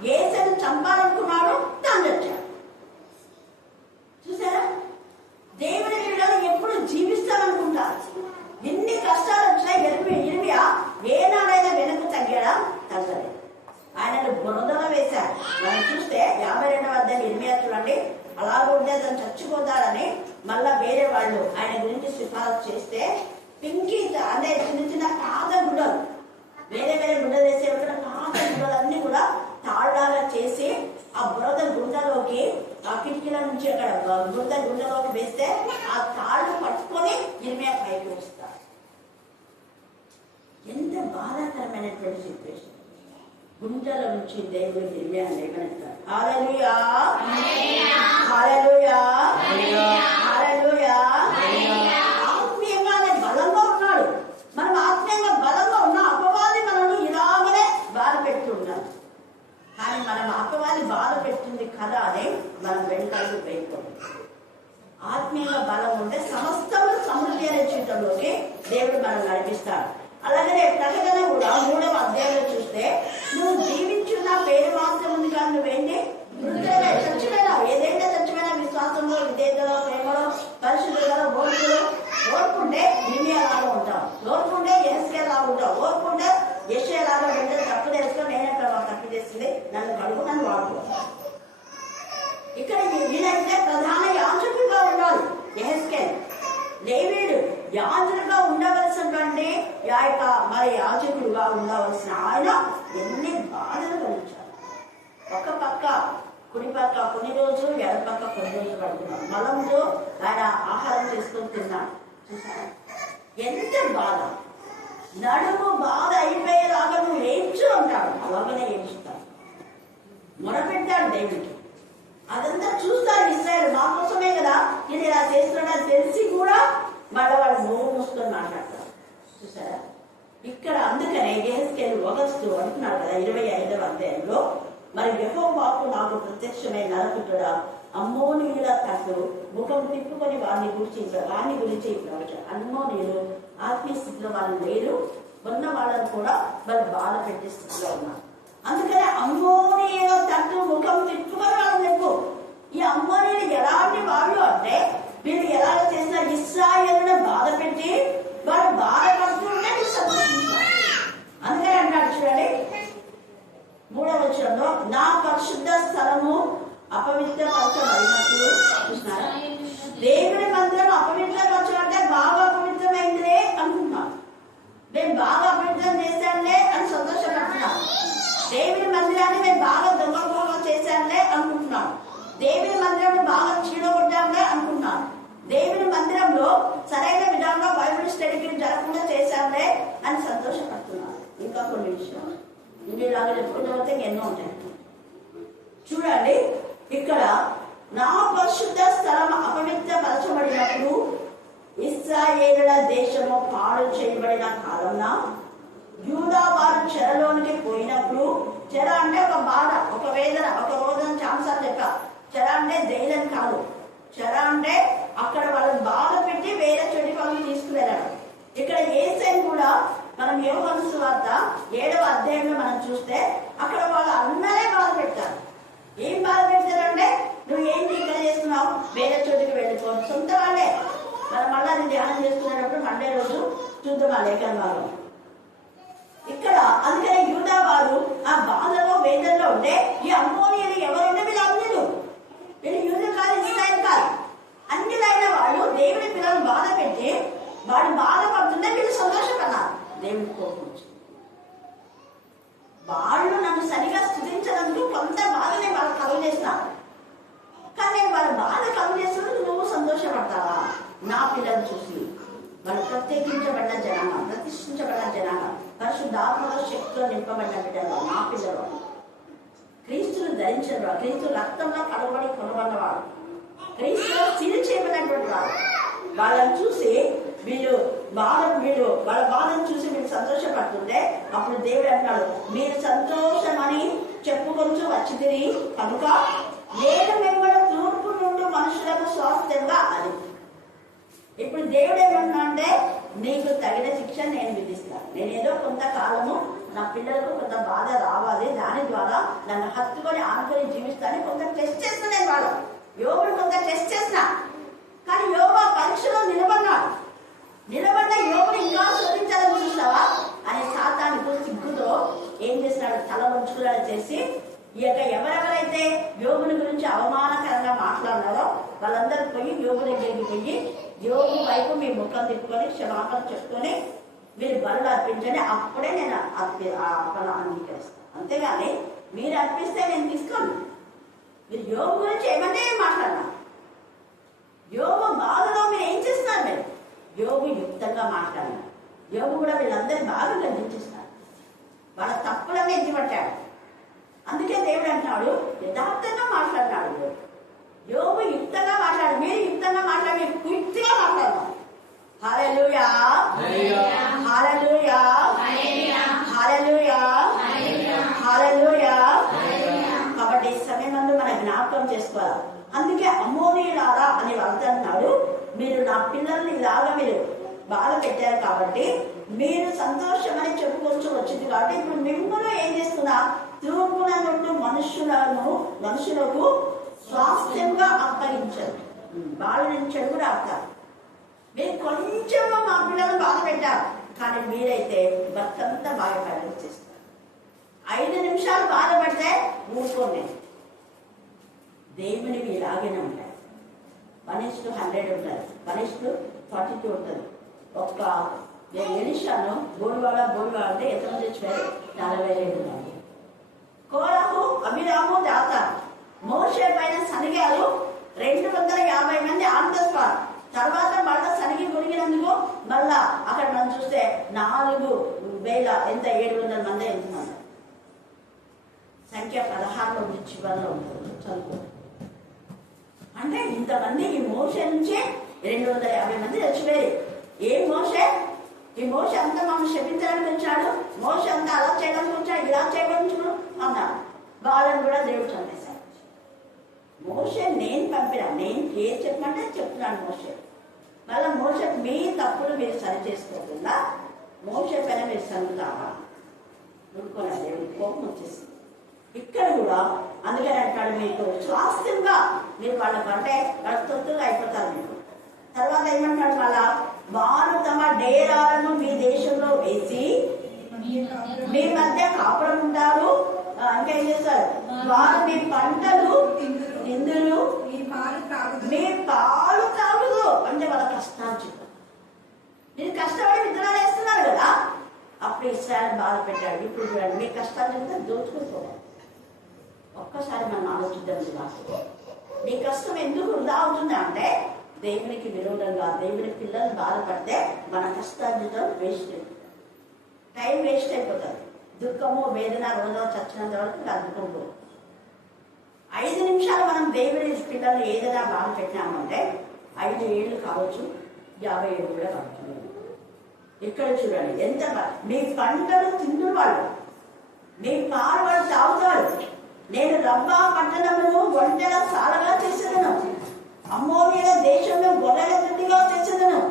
యేసును చంపాలనుకున్నాడు, తాను చచ్చాడు. చూసారా, దేవుని బిడ్డలు ఎప్పుడు జీవిస్తామనుకుంటారు. ఎన్ని కష్టాలు వచ్చినా ఇరిమియా ఏనాడైనా వెనక్కు తగ్గాడా? తగ్గలేదు. ఆయనను బురదలో వేశారు. మనం చూస్తే 52వ అధ్యాయం ఇరిమియా చూడండి, అలాగుంటే అతను చచ్చిపోతాడని మళ్ళా వేరే వాళ్ళు ఆయన గురించి సిఫారసు చేస్తే పింకి అంటే చిన్న చిన్న పాత గుడ్డలు, వేరే వేరే గుడ్డలు వేసే పాత గుడ్డలన్నీ కూడా తాళ్ళలాగా చేసి ఆ బురద గుండలోకి, ఆ కిటికీల నుంచి అక్కడ బురద గుండలోకి వేస్తే ఆ తాళ్ళు పట్టుకొని ఇరిమియా పైకి వస్తారు. ఎంత బాధాకరమైనటువంటి సిచ్యువేషన్. గుంటల నుంచి దేవుడు ఇరిమియా లేవనెత్తాడు. హల్లెలూయా, హల్లెలూయా, హల్లెలూయా. ఆత్మీయంగా బలంగా ఉన్నాడు. మనం ఆత్మీయంగా బలంగా ఉన్న అపవాది మనల్ని ఇలాగనే బాధ పెడుతున్నాడు. కానీ మనం అపవాది బాధ పెట్టింది కదా అని మనం వెంటనే పెట్టుకోండి. ఆత్మీయంగా బలం ఉంటే సమస్తము సమృద్ధి అనే జీవితంలోకి దేవుడు మనం నడిపిస్తాడు. అలాగే ప్రకటన కూడా 3వ అధ్యాయంలో చూస్తే నువ్వు జీవించున్న పేరు మాత్రం ఉంది కానీ నువ్వేంటి మృతులే, చచ్చిపోయినావు. ఏదైతే చచ్చిపోయినా విశ్వాసంలో, విధేయతలో, ప్రేమలో, పరిశుద్ధతలో, ఓర్పుంటే ఇరిమియా లాగా ఉంటావు, ఓర్పుంటే యెహెజ్కేలు లాగా ఉంటావు, ఓర్పుంటే యెషయా లాగా ఉంటే తప్పు తెలుసుకొని నేనే తప్పు చేసింది, నన్ను కడుగు, నన్ను వాడుకో. ఇక్కడ వీలైతే ప్రధాన యాజకుడిగా ఉండాలి యెహెజ్కేలు. లేవీయుడు యాజకుడిగా ఉండవలసినటువంటి మరి యాజకుడిగా ఉండవలసిన ఆయన ఎన్ని బాధలు కలిగించారు. ఒక పక్క కుడి పక్క కొన్ని రోజులు, ఎడ పక్క కొన్ని రోజులు పడుతున్నాడు. మలంతో ఆయన ఆహారం చేసుకొని తిన్నాడు. చూసారా ఎంత బాధ. నడుము బాధ అయిపోయేలాగా నువ్వు ఏడ్చు అంటాడు, అలాగనే ఏడ్చుతాడు. మొరపెట్టాడు దేవుడికి. అదంతా చూస్తారు ఇశ్రాయేలు, మా కోసమే కదా నేను ఇలా చేస్తున్నాడని తెలిసి కూడా మళ్ళీ వాళ్ళు నోరు మూసుకొని మాట్లాడతారు. చూసారా, ఇక్కడ అందుకనే యెహెజ్కేలు వగస్తూ అంటున్నాడు కదా 25వ అధ్యాయంలో, మరి యెహోవాకు నాకు ప్రత్యక్షమే నరపుతుడా అమ్మోనీయుల తట్టు ముఖం తిప్పుకొని వారిని గురించి అమ్మోనీయులు ఆత్మీయ స్థితిలో వాళ్ళు లేరు, ఉన్న వాళ్ళని కూడా వాళ్ళు బాధ పెట్టే స్థితిలో ఉన్నారు. అందుకనే అమ్మోనీయుల తట్టు ముఖం తిప్పుకొని వాళ్ళని చెప్పు. ఈ అమ్మోనీయులు ఎలాంటి వాళ్ళు అంటే వీళ్ళు ఎలాగ చేసిన ఇశ్రాయేలును బాధ పెట్టి వాళ్ళు బాధపడుతుంటే సంతోషించారు. అందుకని అంటాడు చూడండి 3వ వచనంలో, నా పరిశుద్ధ స్థలము అపవిత్రపరచబడినట్లు. చూస్తున్నారా, దేవుని మందిరం అపవిత్రపరచబడితే బాగా అపవిత్రమైందిలే అనుకుంటున్నాం. మేము బాగా అపవిత్రం చేశానులే అని సంతోషపడుతున్నాం. దేవుని మందిరాన్ని మేము బాగా దొంగ చేశానులే అనుకుంటున్నాం. దేవుని మందిరాన్ని బాగా చీడగొట్టాంలే అనుకుంటున్నాం. దేవుని మందిరంలో సరైన విధానంలో బైబిల్ స్టడీకి జరగకుండా చేశానులే అని సంతోషపడుతున్నాను. ఇంకా కొన్ని విషయాలు ఇలాగా చెప్పుకుంటే ఎన్నో ఉంటాయి. చూడండి, ఇక్కడ నా పరిశుద్ధ స్థలం అపవిత్రపరచబడినప్పుడు ఇశ్రాయేలుల దేశము పాడు చేయబడిన కాలంలో యూదా వారు చెరలోనికి పోయినప్పుడు, చెర అంటే ఒక బాధ, ఒక వేదన, ఒక రోజున చాలాసార్లు చెప్పా, చెర అంటే జైలని కాదు. చెర అంటే అక్కడ వాళ్ళని బాధ పెట్టి వేరే చెడు వాళ్ళని తీసుకువెళ్ళాడు. ఇక్కడ యేసేను కూడా మనం యోహాను సువార్త 7వ అధ్యాయంలో మనం చూస్తే అక్కడ వాళ్ళ అన్నలే బాధ పెడతారు. ఏం బాధ పెడతారంటే, నువ్వు ఏంటి ఇక్కడ చేస్తున్నావు, వేరే చోటుకి వెళ్ళిపో. సొంత వాళ్ళే. మనం మళ్ళీ అది ధ్యానం చేసుకునేటప్పుడు మండే రోజు చూద్దాం ఆ లేఖన భాగం. ఇక్కడ అందుకనే యూదా వారు ఆ బాధలో వేదనలో ఉంటే ఈ అమ్మోనీయులు ఎవరుంటే వీళ్ళు అన్యులు, వీళ్ళు యూదులు కాదు, ఇశ్రాయేలు కాదు, అన్యులైన వాళ్ళు దేవుడి పిల్లలు బాధ పెట్టి వాళ్ళు బాధపడుతుంటే వీళ్ళు సంతోషపడ్డారు. దేవుడి కోపం వచ్చింది. వాళ్ళు నన్ను సరిగా స్థుతించడానికి కొంత బాధనే వాళ్ళు కలుగు చేస్తున్నారు, కానీ వాళ్ళ బాధ కలుగు చేసినందుకు నువ్వు సంతోషపడతావా? నా పిల్లలు చూసి వాళ్ళు ప్రత్యేకించబడ్డ జనాంగం, ప్రతిష్ఠించబడ్డ జనాంగం, పరిశుద్ధాత్మలో శక్తిలో నింపబడిన బిడ్డలు, నా పిల్లలు, క్రీస్తును ధరించిన వాడు, క్రీస్తు రక్తంలో కడబడి కొనబడినవాడు, క్రీస్తులో సిరి చేయబడినటువంటి వాడు. వాళ్ళని చూసి వీళ్ళు వాళ్ళ బాధను చూసి మీరు సంతోషపడుతుంటే అప్పుడు దేవుడు అంటాడు, మీరు సంతోషమని చెప్పుకొంచు వచ్చి తిరిగి కనుక నేను మిమ్మల్ని తూర్పు నుండి మనుషులకు స్వాస్థ్యంగా అది ఇప్పుడు దేవుడు ఏమన్నా అంటే నీకు తగిన శిక్ష నేను విధిస్తాను. నేను ఏదో కొంతకాలము నా పిల్లలకు కొంత బాధ రావాలి, దాని ద్వారా నన్ను హత్తుకొని ఆనుకొని జీవిస్తాను, కొంత టెస్ట్ చేసిన నేను వాళ్ళు యోగుడు కొంత టెస్ట్ చేసిన. కానీ యోగు ఆ పరీక్షలో నిలబడ్డాడు. నిలబడ్డ యోగుడు ఇంకా శోధించాలని చూస్తావా అని సాతానుకు సిగ్గుతో ఏం చేసినాడు, తల ఉంచుకున్నాడు చేసి ఇక ఎవరెవరైతే యోగుని గురించి అవమానకరంగా మాట్లాడినారో వాళ్ళందరూ పోయి యోగు దగ్గరికి పోయి యోగు వైపు మీ ముఖం తిప్పుకొని క్షమాపణ చెప్పుకొని మీరు బలు అర్పించండి, అప్పుడే నేను ఆ ఫలం అంగీకరిస్తాను. అంతేగాని మీరు అర్పిస్తే నేను తీసుకోను. మీరు యోగు గురించి ఏమంటే మాట్లాడాలి. యోగు బాధలో మీరు ఏం చేస్తున్నారు? మీరు యోగు యుక్తంగా మాట్లాడారు. యోగు కూడా వీళ్ళందరినీ బాగా గర్జించేస్తున్నారు, వాళ్ళ తప్పులన్నీ ఎత్తిపట్టాడు. అందుకే దేవుడు అంటున్నాడు యథార్థంగా మాట్లాడినాడు. యోగు యుక్తంగా మాట్లాడు, మీరు యుక్తంగా మాట్లాడి క్విక్గా మాట్లాడతాం. హల్లెలూయా హల్లెలూయా హల్లెలూయా హల్లెలూయా. కాబట్టి ఈ సమయమందు మన జ్ఞాపకం చేసుకోవాలి. అందుకే అమోనీయులారా అని అంటున్నాడు, మీరు నా పిల్లల్ని ఇలాగా మీరు బాధ పెట్టారు కాబట్టి మీరు సంతోషమని చెప్పుకోవచ్చు వచ్చింది. కాబట్టి ఇప్పుడు మిమ్మల్ని ఏం చేస్తున్నా, తూర్పున నుండి మనుషులకు స్వాస్థ్యంగా అప్పగించారు. వాళ్ళ నుంచి కూడా అవుతారు. మీరు కొంచెం మా పిల్లలను బాధ పెట్టారు, కానీ మీరైతే భర్తంతా బాగా చేస్తారు. 5 నిమిషాలు బాధపడితే ఊరుకోండి. దేవునివి ఇలాగనే ఉంటాయి. 1:100 ఉంటుంది, 1:42 ఉంటుంది. ఒక్క ఎలిషాను బోడివాడ అంటే ఎంతమంది తెచ్చిపోయారు? 42 మంది. కోరహు, అభిరాము, దాతాను. మోషే పైన సనిగారు 250 మంది ఆన్ ద స్పాట్. తర్వాత మళ్ళా సనిగి మునిగినందుకు మళ్ళా అక్కడ మనం చూస్తే 4,000 ఎంత 700 మంది ఎంతమంది సంఖ్య 16లో ఉంది, చివరిలో ఉంటుంది. చదువు అంటే ఇంతమంది ఈ మోషే నుంచే 250 మంది చచ్చిపోయారు. ఏం మోషే? ఈ మోషే అంతా మనం శపించడానికి వచ్చాడు, మోషే అంతా అలా చేయడానికి వచ్చాడు, ఇలా చేయడానికి అన్నాడు. వాళ్ళని కూడా దేవుడు చంపేశాడు. మోషే నేను పంపినా, నేను ఏం చెప్పమంటే చెప్తున్నాను మోషే. మళ్ళీ మోషే మీ తప్పులు మీరు సరి చేసుకోకుండా మోషే పైన మీరు సరుగుతావా? ఊరుకోలేదు, దేవుడి కోపం వచ్చేసింది. ఇక్కడ కూడా అందుకని అంటాడు, మీకు స్వాస్థ్యంగా మీరు వాళ్ళకంటే వాళ్ళ తొత్తుగా అయిపోతారు మీకు. తర్వాత ఏమంటాడు, వారు తమ డేరాలను మీ దేశంలో వేసి మీ మధ్య కాపురం ఉంటారు. ఇంకా ఏం చేస్తారు? వారు మీ పంటలు తిందులు, మీ పాలు తాగుదు. అంటే వాళ్ళ కష్టాలు చెప్పారు. మీరు కష్టపడి విత్తనాలు వేస్తున్నారు కదా, అప్పుడు ఇస్రాయల్ బాధ పెట్టాడు. ఇప్పుడు చూడండి, మీ కష్టాలు చెప్తే దోచుకుంటున్నారు. ఒక్కసారి మనం ఆలోచిద్దాం. నీ కష్టం ఎందుకు వృధా అవుతుంది అంటే దేవునికి విరోధంగా దేవుని పిల్లలు బాధపడితే మన కష్టార్జితం వేస్ట్ అయిపోతుంది, టైం వేస్ట్ అయిపోతుంది. దుఃఖము వేదన రోజు చచ్చినంత వరకు నా దుఃఖం పోదు. 5 నిమిషాలు మనం దేవుని పిల్లలు ఏదైనా బాధ పెట్టినామంటే 5 ఏళ్ళు కావచ్చు, 50 ఏళ్ళు కూడా కావచ్చు. ఇక్కడ చూడండి ఎంత మీ పంటలు తిండు వాళ్ళు, మీ పాలు వాళ్ళు తాగుతారు. నేను రబ్బా పట్టణమును ఒంటెల సాలగా చేసేదను, అమ్మోనీయుల దేశంలో గొర్రెల దుడ్డిగా చేసేదను.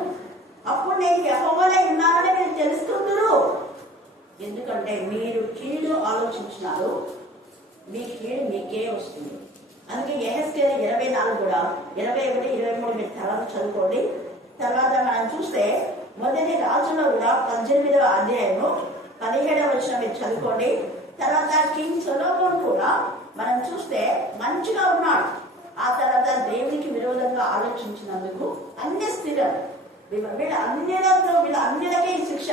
అప్పుడు నేను యెహోవానై ఉన్నానని మీరు తెలుసుకుందురు. ఎందుకంటే మీరు కీడు ఆలోచించినారు, మీ కీడు మీకే వస్తుంది. అందుకే యెహెజ్కేలు 24 కూడా 21, 23 మీరు తర్వాత చదువుకోండి. తర్వాత మనం చూస్తే మొదటి రాజులో కూడా 18వ అధ్యాయము 17వ వచనం మీరు చదువుకోండి. తర్వాత కింగ్ సొలొమోన్ కూడా మనం చూస్తే మంచిగా ఉన్నాడు. ఆ తర్వాత దేవునికి విరోధంగా ఆలోచించినందుకు అన్ని స్త్రీలు వీళ్ళ అన్నిలకే ఈ శిక్ష.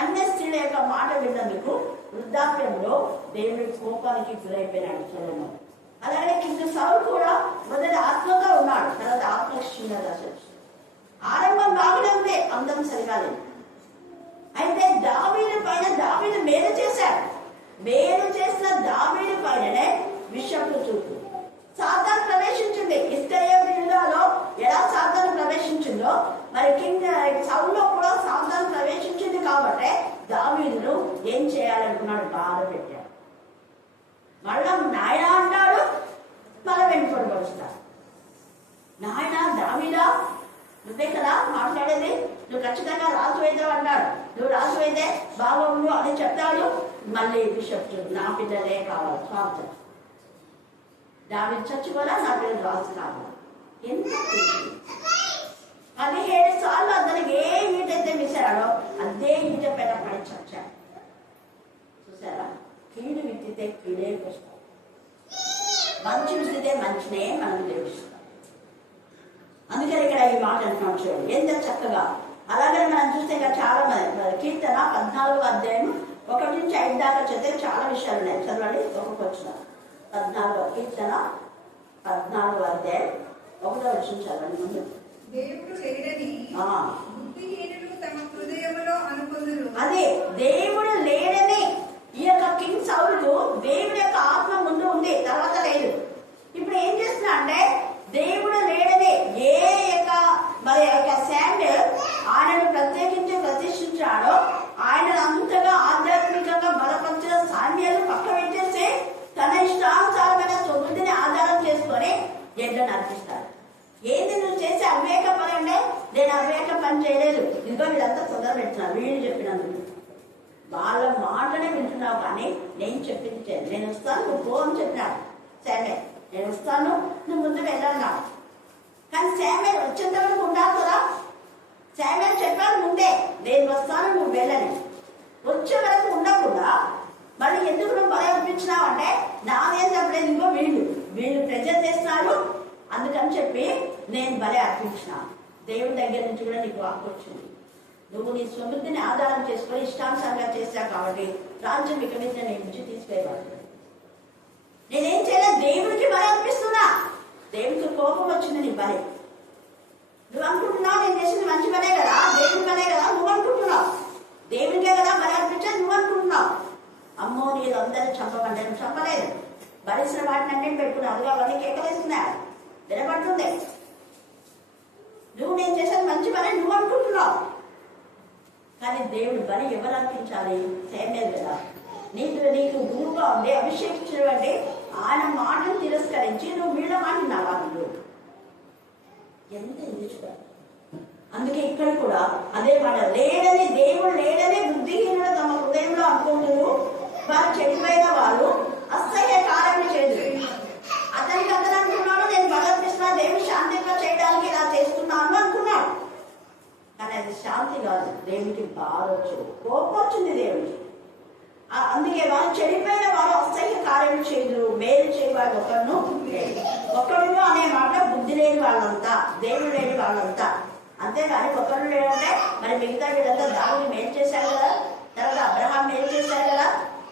అన్ని స్త్రీల యొక్క మాట విన్నందుకు వృద్ధాప్యంలో దేవుడి కోపానికి గురైపోయినాడు సొలొమోన్. అలాగే కింగ్ సౌలు కూడా మొదటి ఆత్మగా ఉన్నాడు, తర్వాత ఆత్మక్షీణత. ఆరంభం బాగానే ఉంది, అందం సరిగాలేదు. అయితే దావీదు మేలు చేశాడు. మేలు చేసిన దావీదు పైననే విషపు చూపు సాతాను ప్రవేశించింది. ఇశ్రాయేలులో ఎలా సాతాను ప్రవేశించిందో మరి కింగ్ సౌల్లో కూడా సాతాను ప్రవేశించింది. కాబట్టి దావీదును ఏం చేయాలనుకున్నాడు, బాధ పెట్టాడు. మళ్ళా నాయన అంటాడు, మళ్ళా వెనుకబడుస్తాడు. నాయన దావీదా నువ్వే కదా మాట్లాడేది, నువ్వు ఖచ్చితంగా రాజు వేద్దావు అన్నాడు. నువ్వు రాజు అయితే బాగోడు అని చెప్తాడు. మళ్ళీ బిషప్ నా పిల్లలే కావాలి స్వార్థం. దాని చచ్చిపోలా నా పిల్లలు రాజు కావాలి. ఎందుకు 17 సార్లు అతనికి ఏ ఈటైతే మిసాడో అదే ఈట పైన పడి చచ్చాడు. చూసారా, కీడు విత్తితే కీడే వస్తాం, మంచి విత్తితే మంచినే మనం దేవిస్తాం. అందుకని ఇక్కడ ఈ మాట అంటున్నాం చూడండి ఎంత చక్కగా. అలాగే మనం చూస్తే ఇంకా చాలా మంది కీర్తన 14వ అధ్యాయం 1 నుంచి 5 దాకా చదివితే చాలా విషయాలు ఉన్నాయి. చదవండి. ఒక్కొక్క వచ్చిన 14వ కీర్తన 14వ అధ్యాయం 1వ వచ్చిన చదవండి. ముందు దేవుడు లేడని బుద్ధిహీనులు తమ హృదయములో అనుకొందురు. అదే దేవుడు లేడని ఈ యొక్క కింగ్ సౌలుకు దేవుడి యొక్క ఆత్మ ముందు ఉంది, తర్వాత లేదు. ఇప్పుడు ఏం చేస్తున్నా అంటే దేవుడు లేడని ఏ యొక్క మరి యొక్క శామ్యూయల్ ఆయనను ప్రత్యేకించి ప్రతిష్ఠించాడో ఆయన అంతగా ఆధ్యాత్మికంగా బలపరిచిన సామ్యాలు పక్క పెట్టేసి తన ఇష్టానుసారమైన సొమ్ముదిని ఆధారం చేసుకొని ఎడ్లను అర్పిస్తాడు. ఏంది నువ్వు చేసే అవివేక పని అంటే నేను అవివేక పని చేయలేదు, ఇదిగో వీళ్ళంతా తొందర పెడుతున్నారు వీళ్ళు చెప్పినందుకు. వాళ్ళ మాటనే వింటున్నావు కానీ నేను చెప్పింది చేయదు. నేను వస్తాను నువ్వు పో అని చెప్పినాడు శామ్యూయల్. నేను వస్తాను నువ్వు ముందు వెళ్ళాను. కానీ శామ్యూయల్ వచ్చేంత వరకు ఉండాలి కదా. శామ్యూయల్ చెప్పాను ముందే నేను వస్తాను నువ్వు వెళ్ళని. వచ్చే వరకు ఉండకుండా మళ్ళీ ఎందుకు నువ్వు బలి అర్పించినావు అంటే నాదేం చెప్పలేదు, ఇంకో వీళ్ళు ప్రెజర్ చేస్తున్నారు అందుకని చెప్పి నేను బలి అర్పించిన. దేవుడి దగ్గర నుంచి కూడా నీకు వాక్కు వచ్చింది. నువ్వు నీ స్వబుద్ధిని ఆధారం చేసుకొని ఇష్టానుసారంగా చేశావు కాబట్టి రాజ్యం ఇక మీద నీ నుంచి తీసుకెళ్ళబడుతుంది. నేనేం చేయలేదు, దేవుడికి బలి అర్పిస్తున్నా. దేవుడికి కోపం వచ్చింది నీ బలి. నువ్వు అనుకుంటున్నావు నేను చేసింది మంచి పనే కదా, దేవుడి పనే కదా, నువ్వు అనుకుంటున్నావు. దేవుడికే కదా బలి అర్పించేది నువ్వు అనుకుంటున్నావు. అమ్మో నేను అందరినీ చంపమంటే నువ్వు చంపలేదు. బలిసిన వాటిని అంటే పెట్టుకున్నావు, అదిగా అవన్నీ కేకలేస్తున్నాడు వినబడుతుంది. నువ్వు నేను చేసేది మంచి పని నువ్వు అనుకుంటున్నావు. కానీ దేవుడు బలి ఎవరు అర్పించాలి? శామ్యూయల్ కదా. నీకు గురువుగా ఉండి అభిషేకించినటువంటి ఆయన మాటను తిరస్కరించి నువ్వు వీళ్ళ మాట విన్నావా? నువ్వు ఎంత చూడాలి. అందుకే ఇక్కడ కూడా అదే మాట, లేడని దేవుడు లేడని బుద్ధిహీనులు తమ హృదయంలో అనుకుంటున్నారు, వారు చెడిపోయిన వారు అసహ్య కార్యములు చేయదు. అతనికి అతను అనుకున్నాడు నేను బలర్పిస్తున్నా, దేవుడు శాంతిగా చేయడానికి ఇలా చేస్తున్నాను అనుకున్నాడు. కానీ అది శాంతి కాదు, దేవుడికి బాధ వచ్చింది, కోపం వచ్చింది దేవుడికి. అందుకే వారు చెడిపోయిన వారు అసహ్య కార్యములు చేయదు, మేలు చేయవాడు ఒక్కడును అనే మాట బుద్ధి లేని వాళ్ళంతా, దేవుడు లేని వాళ్ళంతా. అంతేగాని ఒకరు లేదంటే మరి మిగతా వీళ్ళంతా దానిని మేలు చేశారు కదా, తర్వాత అబ్రహాం మేలు చేశారు కదా,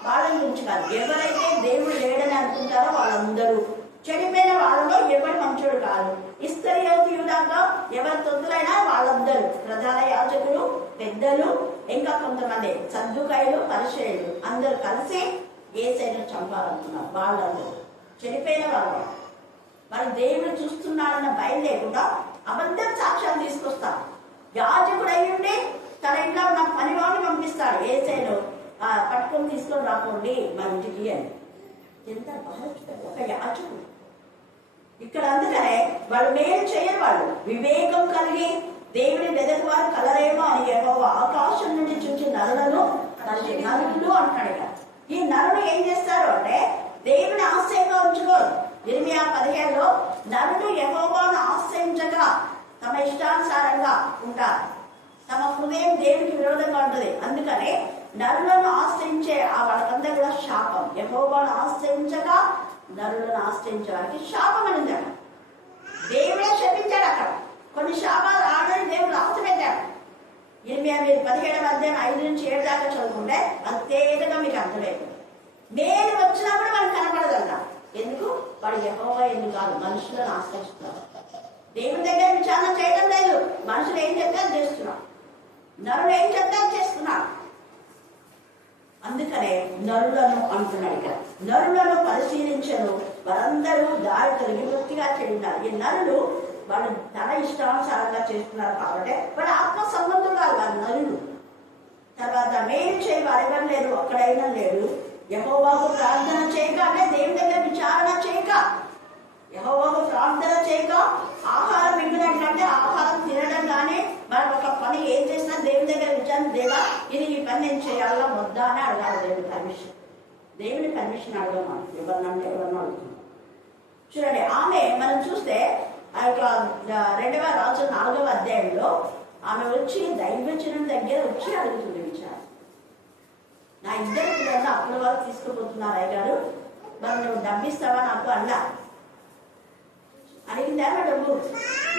వాళ్ళని గురించి కాదు. ఎవరైతే దేవుడు లేడని అనుకుంటారో వాళ్ళందరూ చెడిపోయిన వాళ్ళలో ఎవరు మంచోడు కాదు. ఇస్కరియోతు యూదాలో ఎవరు తొత్తులైనా వాళ్ళందరూ ప్రధాన యాజకులు, పెద్దలు, ఇంకా కొంతమంది సద్దుకాయలు, పరిచయులు అందరూ కలిసి యేసయ్యను చంపాలనుకున్నారు. వాళ్ళందరూ చెడిపోయిన వాళ్ళు. మరి దేవుడు చూస్తున్నాడన్న భయం లేకుండా అబద్ధం సాక్ష్యాలు తీసుకొస్తారు. యాజకుడు అయ్యుండి తన ఇంట్లో ఉన్న పనివాడిని పంపిస్తాడు, యేసయ్యను పట్టుకొని తీసుకొని రాకండి మా ఇంటికి అని. ఎంత బాధ ఒక యాజకుడు. ఇక్కడ అందుకనే వాళ్ళు మేలు చేయని వాళ్ళు, వివేకం కలిగి దేవుని వెదకు వారు కలరేమో అని యెహోవా ఆకాశం నుండి చూసి నరులను నరులు అంటాడు. ఈ నరులు ఏం చేస్తారు అంటే దేవుని ఆశ్రయంగా ఉంచుకోరు. ఇర్మియా 15లో నరుడు యెహోవాను ఆశ్రయించక తమ ఇష్టానుసారంగా ఉంటారు, తమ హృదయం దేవునికి విరోధంగా ఉంటుంది. అందుకని నరులను ఆశ్రయించే వాళ్ళకందరూ కూడా శాపం. యెహోవాను ఆశ్రయించక నరులను ఆశ్రయించే వారికి శాపం అని ఉంది. దేవుడే శపించాడు. అక్కడ కొన్ని శాపాలు ఆడని దేవుడు రాసి పెట్టాడు. ఇర్మియా మీరు 17వ అధ్యాయం 5 నుంచి 7 దాకా చదువుకుంటే అంతేగా మీకు అర్థమైంది. మేలు వచ్చినప్పుడు మనకు కనపడదంట. ఎందుకు? వాడు యెహోవా ఎందుకు కాదు, మనుషులను ఆశ్రయిస్తున్నారు. దేవుడి దగ్గర విచారణ చేయడం లేదు. మనుషులు ఏం చెప్తే అది చేస్తున్నారు, నరుడు ఏం చెప్తే అది చేస్తున్నారు. అందుకనే నరులను అంటున్నాడు ఇక్కడ. నరులను పరిశీలించను వారందరూ దారి తొలగి వృత్తిగా చెడినారు. ఈ నరులు వాళ్ళు తన ఇష్టానుసారంగా చేస్తున్నారు కాబట్టి వాళ్ళ ఆత్మ సంబంధం కాదు వాళ్ళ నరులు. తర్వాత మేలు చేయ వారెవరు లేరు, ఒక్కడైనా లేడు. యెహోవాకు ప్రార్థన చేయక అంటే దేవుని దగ్గర విచారణ చేయక యెహోవాకు ప్రార్థన చేయక ఆహారం మిగిలినట్లంటే ఆహారం తినడం కానీ మనం ఒక పని ఏం చేసినా దేవుని దగ్గర విచారణ, దేవా ఇది ఈ పని నేను చేయాలా వద్దా అని అడగాలి దేవుని పర్మిషన్. దేవుని పర్మిషన్ అడగమా ఎవరినంటే ఎవరిని అడుగుతున్నాం. చూడండి, ఆమె మనం చూస్తే ఆ యొక్క 2వ రాజు 4వ అధ్యాయంలో ఆమె వచ్చి దైవజనం దగ్గర వచ్చి అడుగుతుంది విచారణ. నా 2 పిల్లలు అప్పుడు వాళ్ళు తీసుకుపోతున్నారు అయ్యగారు, మరి నువ్వు డబ్బిస్తావా నాకు అన్నా. అడిగిందా డబ్బు?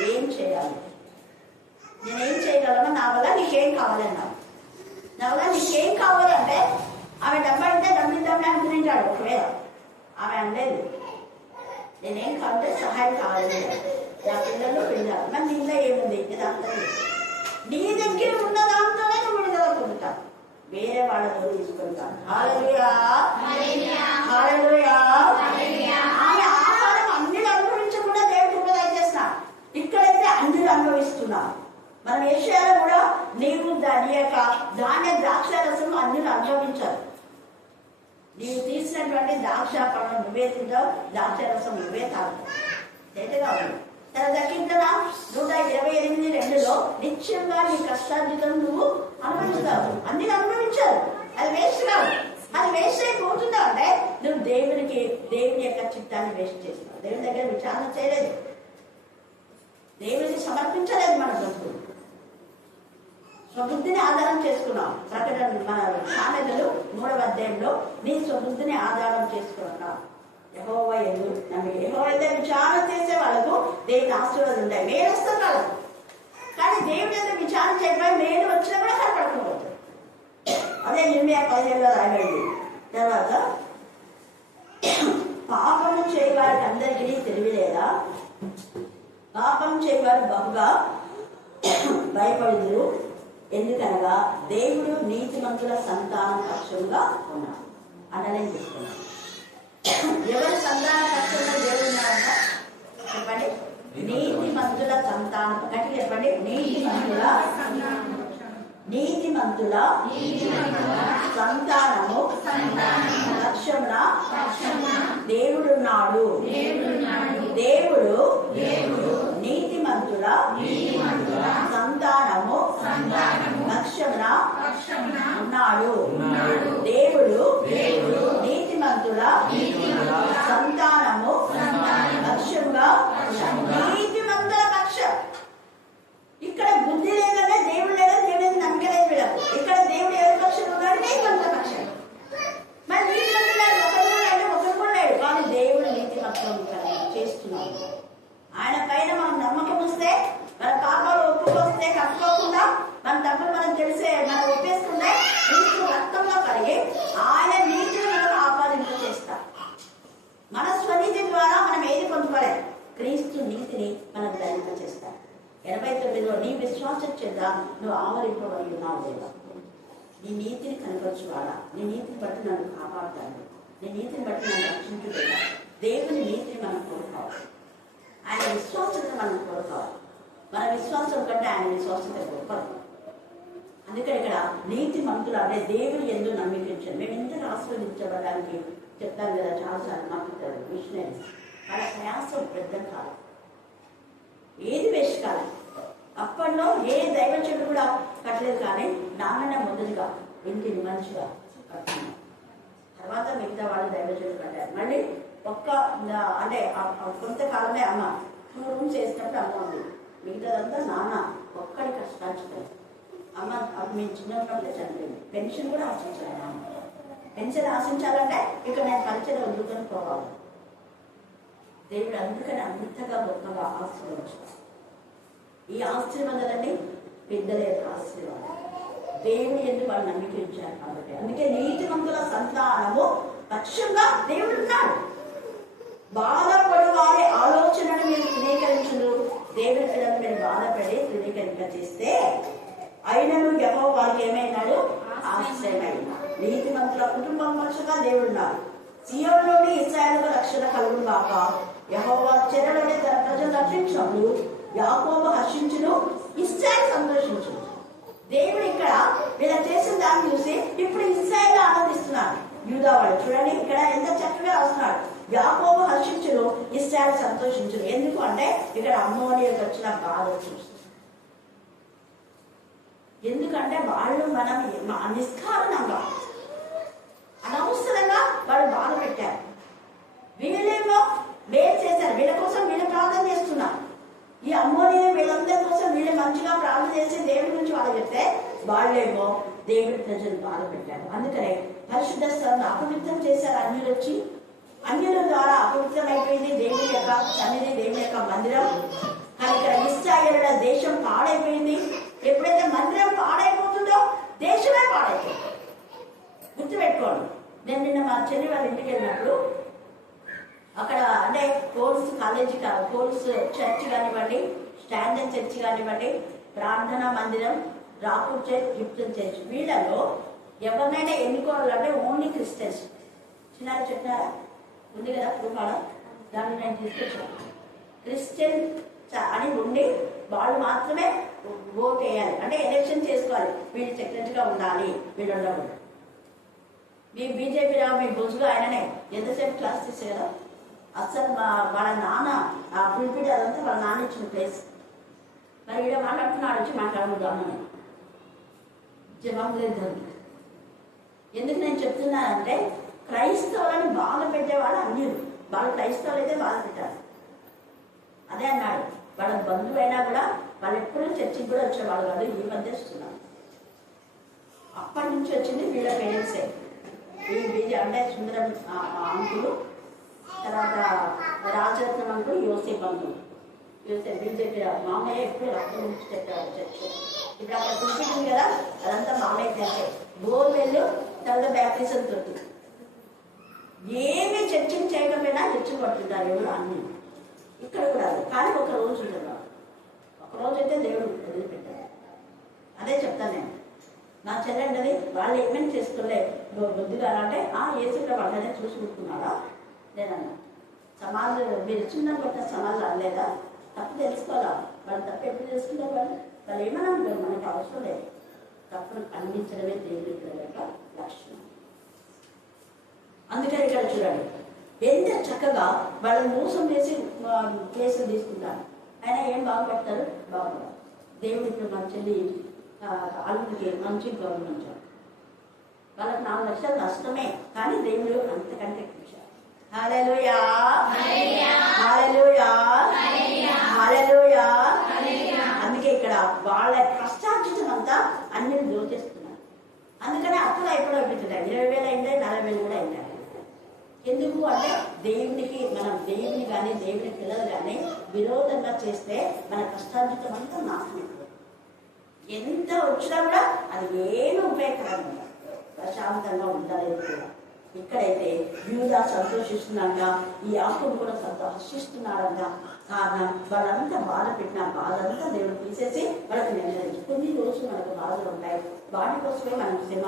ఏం చేయాలి, నేనేం చేయగలను, నా వల్ల నీకేం కావాలన్నా. నా వల్ల నీకేం కావాలంటే ఆమె డబ్బు అంటే డబ్బు ఇద్దామని అనుకునేటాడు. ఒకవేళ ఆమె అనలేదు నేనేం కావాలంటే సహాయం కావాలి, నా పిల్లలు వెళ్ళాలి, మరి నీలో ఏముంది, ఇదంతా నీ దగ్గర ఉన్న దాంతోనే నువ్వు విడుదల పొందుతావు, వేరే వాళ్ళతో తీసుకుంటాను. హల్లెలూయా, హల్లెలూయా. ఆమె ఆహారం అన్ని అనుభవించకుండా దేవుడు కూడా దయచేస్తున్నా. ఇక్కడైతే అన్ని అనుభవిస్తున్నాం. మనం ఏషియాలో కూడా నీవు దాని యొక్క ధాన్య ద్రాక్ష రసం అన్ని అనుభవించాలి. నీవు తీసినటువంటి ద్రాక్ష పళ్ళను నువ్వే తింటావు, ద్రాక్ష రసం నువ్వే తాగుతావు. తేటగా ఉంది. తర్వాత కిందన 128:2 నిత్యంగా నీ కష్టార్జితం నువ్వు అనుభవిస్తావు. అన్ని అనుభవించారు. అది వేస్ట్ కాదు. అది వేస్ట్ అయిపోతుందా అంటే నువ్వు దేవుని యొక్క చిత్తాన్ని వేస్ట్ చేస్తున్నావు. దేవుని దగ్గర విచారణ చేయలేదు, దేవునికి సమర్పించలేదు. మన స్వబుద్ధిని ఆధారం చేసుకున్నాం. ప్రకటన మన సామెతలు 3వ అధ్యాయంలో నీ స్వబుద్ధిని ఆధారం చేసుకున్నాం. యెహోవా యందు నమ్మిక. యెహోవా అయితే విచారణ చేసే వాళ్ళకు దేవుని ఆశీర్వాదాలు ఉంటాయి. మేలు వస్తుంది వాళ్ళకు. కానీ దేవుని యొక్క విచారణ చేయడం మేలు వచ్చినా కూడా కనపడకపోతుంది. అదే ఇర్మియా 15లో రాయబడింది. తర్వాత పాపము చేయవారికి అందరికీ తెలియలేదా? పాపం చేయవారు బహుగా భయపడుదురు. ఎందుకనగా దేవుడు నీతిమంతుల సంతానం పక్షంగా ఉన్నాడు. అండర్లైన్ చేసుకున్నాడు. ఎవరి సంతాన పక్షంగా దేవుడు ఉన్నాడంట చెప్పండి. నీతిమంతుల సంతానం. గట్టిగా చెప్పండి. నీతిమంతుల సంతానము పక్షమున దేవుడున్నాడు. దేవుడు నీతిమంతుల సంతానము పక్షమున ఉన్నాడు. దేవుడు నీతిమంతుల సంతానము పక్షముగా నీతిమంతుల పక్షం. ఇక్కడ బుద్ధి లేదంటే దేవుడు లేదా, దేవుడు నమ్మకం లేదు వీళ్ళకు. ఇక్కడ దేవుడు ఎవరి పక్షం ఉన్నాడు? నీతిమంతుల పక్షం. మరి నీతిమంతులు ఒకరు కూడా లేడు. కానీ దేవుడు నీతిమంతులు చేస్తున్నాడు. ఆయన పైన మనం నమ్మకం వస్తే, మన పాపాలు ఒప్పుకొస్తే కట్టుకోకుండా మన తప్పులు మనం తెలిసే మనం ఒప్పేసుకుంటే క్రీస్తు రక్తంలో కలిగి ఆయన నీతిని మనం ఆపాదింప చేస్తాం. మన స్వనీతి ద్వారా మనం ఏది పొందుకోలేదు. క్రీస్తు నీతిని మనం ధరింప చేస్తాం. 89లో నీ విశ్వాసం చేత నువ్వు ఆవరింపబడి ఉన్నావు లేదా? నీ నీతిని కనపరచువాడా? నీ నీతిని బట్టి నన్ను కాపాడుతాను, నీ నీతిని బట్టి నన్ను రక్షించుకుంటా. దేవుని నీతిని మనం కోరుకోవాలి. ఆయన విశ్వాసతను మనం కోరుకోవాలి. మన విశ్వాసం కంటే ఆయన విశ్వాసత గొప్పది. అందుకని ఇక్కడ నీతి మంతులు అంటే దేవుని ఎందు నమ్మికించారు. మేము ఇంతకు ఆస్వాదించబడడానికి చెప్తాను కదా చాలాసార్లు నమ్ముతారు మిషనరీస్. వాళ్ళ ప్రయాసం పెద్ద కాలం, ఏది వేస్ట్ కాలం. అప్పట్లో ఏ దైవచనుడు కూడా కట్టలేదు. కానీ నాన్న మొదటిగా ఇంటిని మంచిగా కట్టినారు. తర్వాత మిగతా వాళ్ళు దైవచనుడు కట్టారు. మళ్ళీ అంటే కొంతకాలమే అమ్మ 2 రూమ్స్ వేసినప్పుడు అమ్మ ఉంది. మిగతాదంతా నాన్న ఒక్కడి కష్టార్జితం. అమ్మ మేము చిన్నప్పుడు చనిపోయింది. పెన్షన్ కూడా ఆశించాలి. అమ్మ పెన్షన్ ఆశించాలంటే ఇక్కడ నేను పరిచయం వదులుకొని పోవాలి. దేవుడు అందుకని అంతగా గొప్పగా ఆశీర్వదించారు. ఈ ఆశీర్వాదాలన్నీ పెద్దల యొక్క ఆశీర్వాదం. దేవుని ఎందుకు వాళ్ళు నమ్మికించారు కాబట్టి. అందుకే నీతిమంతుల సంతానము పక్షంగా దేవుడు ఉన్నాడు. బాధపడు వారి ఆలోచనను మీరు తృణీకరించరు. దేవుడి పిల్లలు మీరు బాధపడి తృణీకరింప చేస్తే అయినను యెహోవా వారికి ఏమైనాడు? ఆశ్రయమైన నీతిమంతుల కుటుంబం పక్షంగా దేవుడున్నాడు. సీయోనులోని ఇశ్రాయేలుకు రక్షణ కలుగును గాక. యెహోవా చెరలోని తన ప్రజలు రక్షించినప్పుడు యాకోబు హర్షించును, ఇశ్రాయేలు సంతోషించును. దేవుడు ఇక్కడ వీళ్ళ చేసిన దాన్ని చూసి ఇప్పుడు ఇశ్రాయేలు ఆనందిస్తున్నారు. యూదా వాళ్ళు చూడండి ఇక్కడ ఎంత చక్కగా రాస్తున్నాడు. యాకోబు హర్షించును, ఇశ్రాయేలు సంతోషించును. ఎందుకు అంటే ఇక్కడ అమ్మోనీయులకు వచ్చిన బాధ చూస్తుంది. ఎందుకంటే వాళ్ళు మనం నిష్కారణంగా అనవసరంగా వాళ్ళు బాధ పెట్టారు. వీళ్ళేమో వేరు చేశారు, వీళ్ళ కోసం వీళ్ళు ప్రార్థన చేస్తున్నారు. ఈ అమ్మోనీయులు వీళ్ళందరి కోసం వీళ్ళు మంచిగా ప్రార్థన చేసి దేవుడి గురించి వాళ్ళు చెప్తే వాళ్ళేమో దేవుడి ప్రజలు బాధ పెట్టారు. అందుకనే పరిశుద్ధ స్థలాన్ని అపవిత్రం చేశారు అన్యులు వచ్చి. అన్యుల ద్వారా అపవిత్రం అయిపోయింది దేవుని యొక్క సన్నిధి, దేవుని యొక్క మందిరం. కానీ ఇక్కడ ఇశ్రాయేలుల దేశం పాడైపోయింది. ఎప్పుడైతే మందిరం పాడైపోతుందో దేశమే పాడైపోతుంది. గుర్తుపెట్టుకోండి. నేను నిన్న మా చెల్లి వాళ్ళ ఇంటికి వెళ్ళినప్పుడు అక్కడ అంటే కోర్స్ కాలేజీ కోర్స్ చర్చ్ కానివ్వండి, స్టాండర్డ్ చర్చ్ కానివ్వండి, ప్రార్థనా మందిరం, రాపూర్ చర్చ్, గిఫ్టన్ చర్చ్, వీళ్ళలో ఎవరినైనా ఎన్నుకోవాలంటే ఓన్లీ క్రిస్టియన్స్. చిన్నారా చెప్పినారా ఉంది కదా ప్రూఫాడ, దాన్ని నేను తీసుకొచ్చాను. క్రిస్టియన్ అని ఉండి వాళ్ళు మాత్రమే ఓట్ వేయాలి, అంటే ఎలక్షన్ చేసుకోవాలి. వీళ్ళు సెక్రటరీగా ఉండాలి, వీళ్ళు ఉండకూడదు. మీ బీజేపీ రావు మీ బొజ్జుగా ఆయననే ఎంతసేపు క్లాస్ తీసే కదా. అసలు వాళ్ళ నాన్న ఆ పులిపిడి అదంతా వాళ్ళ నాన్న ఇచ్చిన ప్లేస్. మరి ఈడ మాట్లాడుతున్నాడు వచ్చి మాట్లాడకూడదు జవాబు లేదు. ఎందుకు నేను చెప్తున్నానంటే క్రైస్తవులను బాధ పెట్టేవాళ్ళు అన్యులు. వాళ్ళు క్రైస్తవులు అయితే బాధ పెట్టారు. అదే అన్నాడు, వాళ్ళ బంధువు అయినా కూడా వాళ్ళు ఎప్పుడూ చర్చికి కూడా వచ్చేవాళ్ళు కాదు, ఈ మధ్య వస్తున్నారు. అప్పటి నుంచి వచ్చింది వీళ్ళ పేరెంట్సే. ఈ బీజే అంటే సుందరం అంకులు, తర్వాత Rajaratnam uncle, Yosef uncle. Yosef BJP మామయ్య ఎప్పుడు అప్పటి నుంచి చెప్పారు చర్చ్. ఇప్పుడు అక్కడ చూపించింది కదా, అదంతా మామయ్య చేసే బోర్వెల్ తర్వాత బ్యాప్టిజం తోటి ఏమి చర్చలు చేయకపోయినా చర్చ పడుతుంటారు ఎవరు అన్ని. ఇక్కడ కూడా కానీ ఒక రోజు ఉంటున్నారు, ఒకరోజు అయితే దేవుడు వదిలిపెట్టారు. అదే చెప్తాను నేను. నా చెల్లెండది వాళ్ళు ఏమేమి చేసుకోలే బుద్ధిగా అంటే ఏసులో వాళ్ళనే చూసుకుంటున్నాడా లేదన్నా. సమాజం మీరు చిన్న కొట్టిన సమాజం అనలేదా, తప్పు తెలుసుకోవాలా. వాళ్ళు తప్పు ఎప్పుడు తెలుసుకుంటారు, వాళ్ళు ఏమన్నా ఉంటారు, మనకి అవసరం లేదు. తప్పును ఖండించడమే దేవుడి యొక్క లక్షణం. అందుకని ఇక్కడ చూడండి ఎంత చక్కగా వాళ్ళని మోసం చేసి కేసులు తీసుకుంటారు. ఆయన ఏం బాగుపడతారు, బాగుపడతారు. దేవుడు ఇప్పుడు మన చెల్లి అల్లుడికి మంచి గవర్నమెంట్ వాళ్ళకి 4 లక్షలు నష్టమే, కానీ దేవుడు అంతకంటే ఇచ్చారు. హల్లెలూయా, హల్లెలూయా, హల్లెలూయా. అందుకే ఇక్కడ వాళ్ళ కష్టార్జితం అంతా అన్ని దోచేస్తున్నారు. అందుకనే అప్పులు అయిపోయి అయిపోతున్నాయి. 20,000 అయింది, 40,000 కూడా అయింది. ఎందుకు అంటే దేవునికి మనం దేవుని కానీ దేవుని పిల్లలు కానీ విరోధంగా చేస్తే మన కష్టార్జితం అంతా నాశనం. ఎంత వచ్చినా కూడా అది ఏమి ఉపయోగకరంగా ప్రశాంతంగా ఉండలేదు కూడా. ఇక్కడైతే యూదా సంతోషిస్తున్నాక ఈ యాకోబు కూడా హర్షిస్తున్నాడంట. కారణం వాళ్ళంతా బాధ పెట్టిన బాధంతా దేవుడు తీసేసి వాళ్ళకి నెమ్మది. కొన్ని రోజులు మనకు బాధలు ఉంటాయి, వాటి కోసమే మనం శ్రమ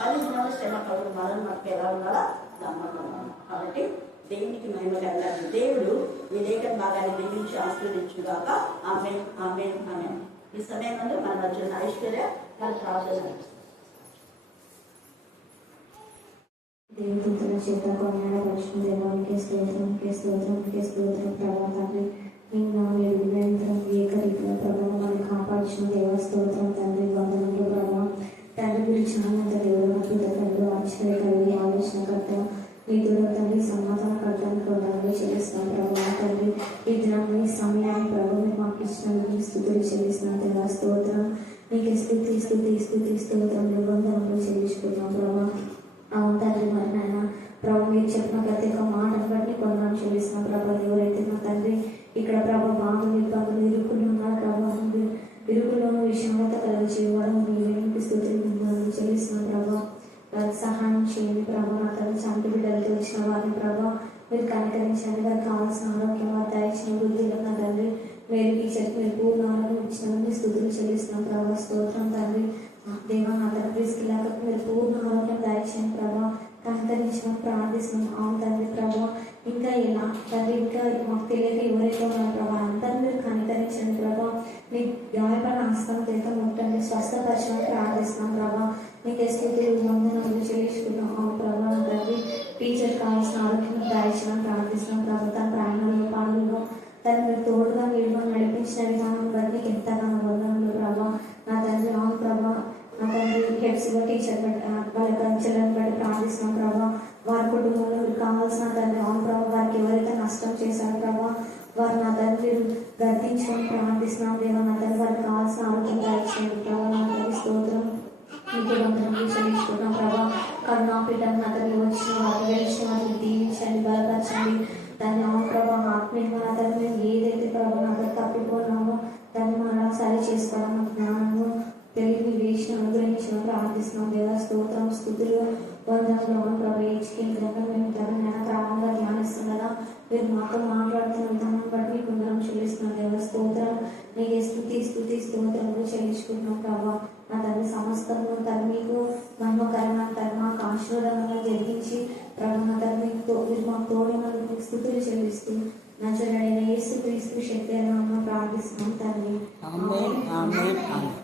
10 దినాలు శ్రమ కలుగు మనం మనకు ఎలా ఉండాలా నమ్మకం. కాబట్టి దేవునికి మహిమ కలగాలి. దేవుడు ఈ లేఖన భాగాన్ని దీవించి ఆశీర్వదించుగాక. ఆమేన్, ఆమేన్, ఆమేన్. ఈ సమయంలో మన మధ్య ఐశ్వర్య మన ప్రార్థన దేవుతుల చేత కొన్నాడ వచ్చిన దేవానికి స్తోత్రంకి స్తోత్రంకి స్తోత్రం ప్రభావ తండ్రి. ఇంకా మీరు నిరంతరం ఏకరీతిగా ప్రభావం మనం కాపాడుచిన దేవ స్తోత్రం తండ్రి. వందనంలో ప్రభావం తండ్రి గురించి చాలంత దేవుడు కృతజ్ఞతలు ఆశ్చర్యకరుడు ఆలోచనకర్త మీ దూరం తండ్రి సమాధానకర్తను కొందరు చెల్లిస్తున్నాం ప్రభావ తండ్రి. ఈ దినాన్ని సమయాన్ని ప్రభావం మాకు ఇచ్చినందుకు స్థుతులు చెల్లిస్తున్నాం దేవ స్తోత్రం. మీకు స్థుతి స్థుతి స్థుతి స్తోత్రం వందనంలో చెల్లించుకున్నాం ప్రభావ. అవును తండ్రి, మరి నాయన ప్రభు మీరు చెప్పిన ప్రతి ఒక్క మాటను బట్టి కొందరు చెల్లిస్తున్న ప్రభావం. ఎవరైతే మా తండ్రి ఇక్కడ ప్రభావ బాధలు ఇబ్బందులు ఇరుకులు ఉన్నారు ప్రభావం, ఇరుకులోని విషాలత కలిగి చేయడం మీకు స్థుతులు చెల్లిస్తున్న ప్రభావ. వారికి సహాయం చేయండి ప్రభావ. నా తల్లి చంటి బిడ్డలతో వచ్చిన వారిని ప్రభావ మీరు కనికరించండి. వారికి కావాల్సిన ఆరోగ్యం వారు దయచిన బుద్ధిలో నా తండ్రి మీరు టీచర్కి మీరు పూర్ణ ఆరోగ్యం ఇచ్చినందుకు స్థుతులు చెల్లిస్తున్నాం ప్రభావ. స్తోత్రం తండ్రి. దేవా నా తన తీసుకెళ్ళాక మీరు పూర్ణ ఆరోగ్యం దయచేయండి ప్రభావ. కనికరించిన ప్రార్థిస్తున్నాం. అవును తండ్రి ప్రభావ. ఇంకా ఇలా తండ్రి ఇంకా మాకు తెలియక ఎవరైతే ఉన్నారు ప్రభావ అందరూ మీరు కనికరించండి ప్రభావ. మీ గాయపడిన హస్తం చేత ముట్టండి, స్వస్థపరచమని ప్రార్థిస్తున్నాం ప్రభావ. మీకు స్థితి వందనాలు చెల్లించుకున్నాం. అవును ప్రభావ తండ్రి టీచర్ కావాల్సిన ఆరోగ్యం దయచేయమని కరుణించుకొని ప్రార్థిస్తున్నాం దేవా. నా తండ్రి వారికి కావాల్సిన ఆరోగ్యం దాయించండి ప్రభా. నా తండ్రి స్తోత్రం మీకు వందనములు చెల్లించుకుంటున్నాం ప్రభా. కరుణాపీఠం నా తండ్రి వచ్చిన వారికి గెలిచిన వారికి దీవించండి, బలపరచండి. దాన్ని అవును ప్రభా, ఆత్మీయంగా నా తండ్రి మేము ఏదైతే ప్రభా నా తండ్రి తప్పిపోయినామో దాన్ని మనం సరి చేసుకోవడం జ్ఞానము తెలివి వేసిన అనుగ్రహించిన ప్రార్థిస్తున్నాం దేవా. స్తోత్రం స్థుతులు వందనములు ప్రభా. కేంద్రంగా మేము తగిన క్రమంగా ధ్యానిస్తుండగా మీరు మాతో మాట్లాడుతున్న విధానం బట్టి మీకు వందనం చెల్లిస్తున్నాం దేవా. స్తోత్రం నీకే స్థుతి స్తోత్రములు చెల్లించుకుంటున్నాం ప్రభా. నా తండ్రి సమస్తము తను మీకు మహిమకరంగా తను మాకు ఆశీర్వాదంగా జరిగించి ప్రభు నా తండ్రి మీరు మాకు తోడినందుకు మీకు స్థుతులు చెల్లిస్తూ నజరేయుడైన యేసుక్రీస్తు శక్తి నామమున ప్రార్థిస్తున్నాం తండ్రి. ఆమేన్ ఆమేన్ ఆమేన్.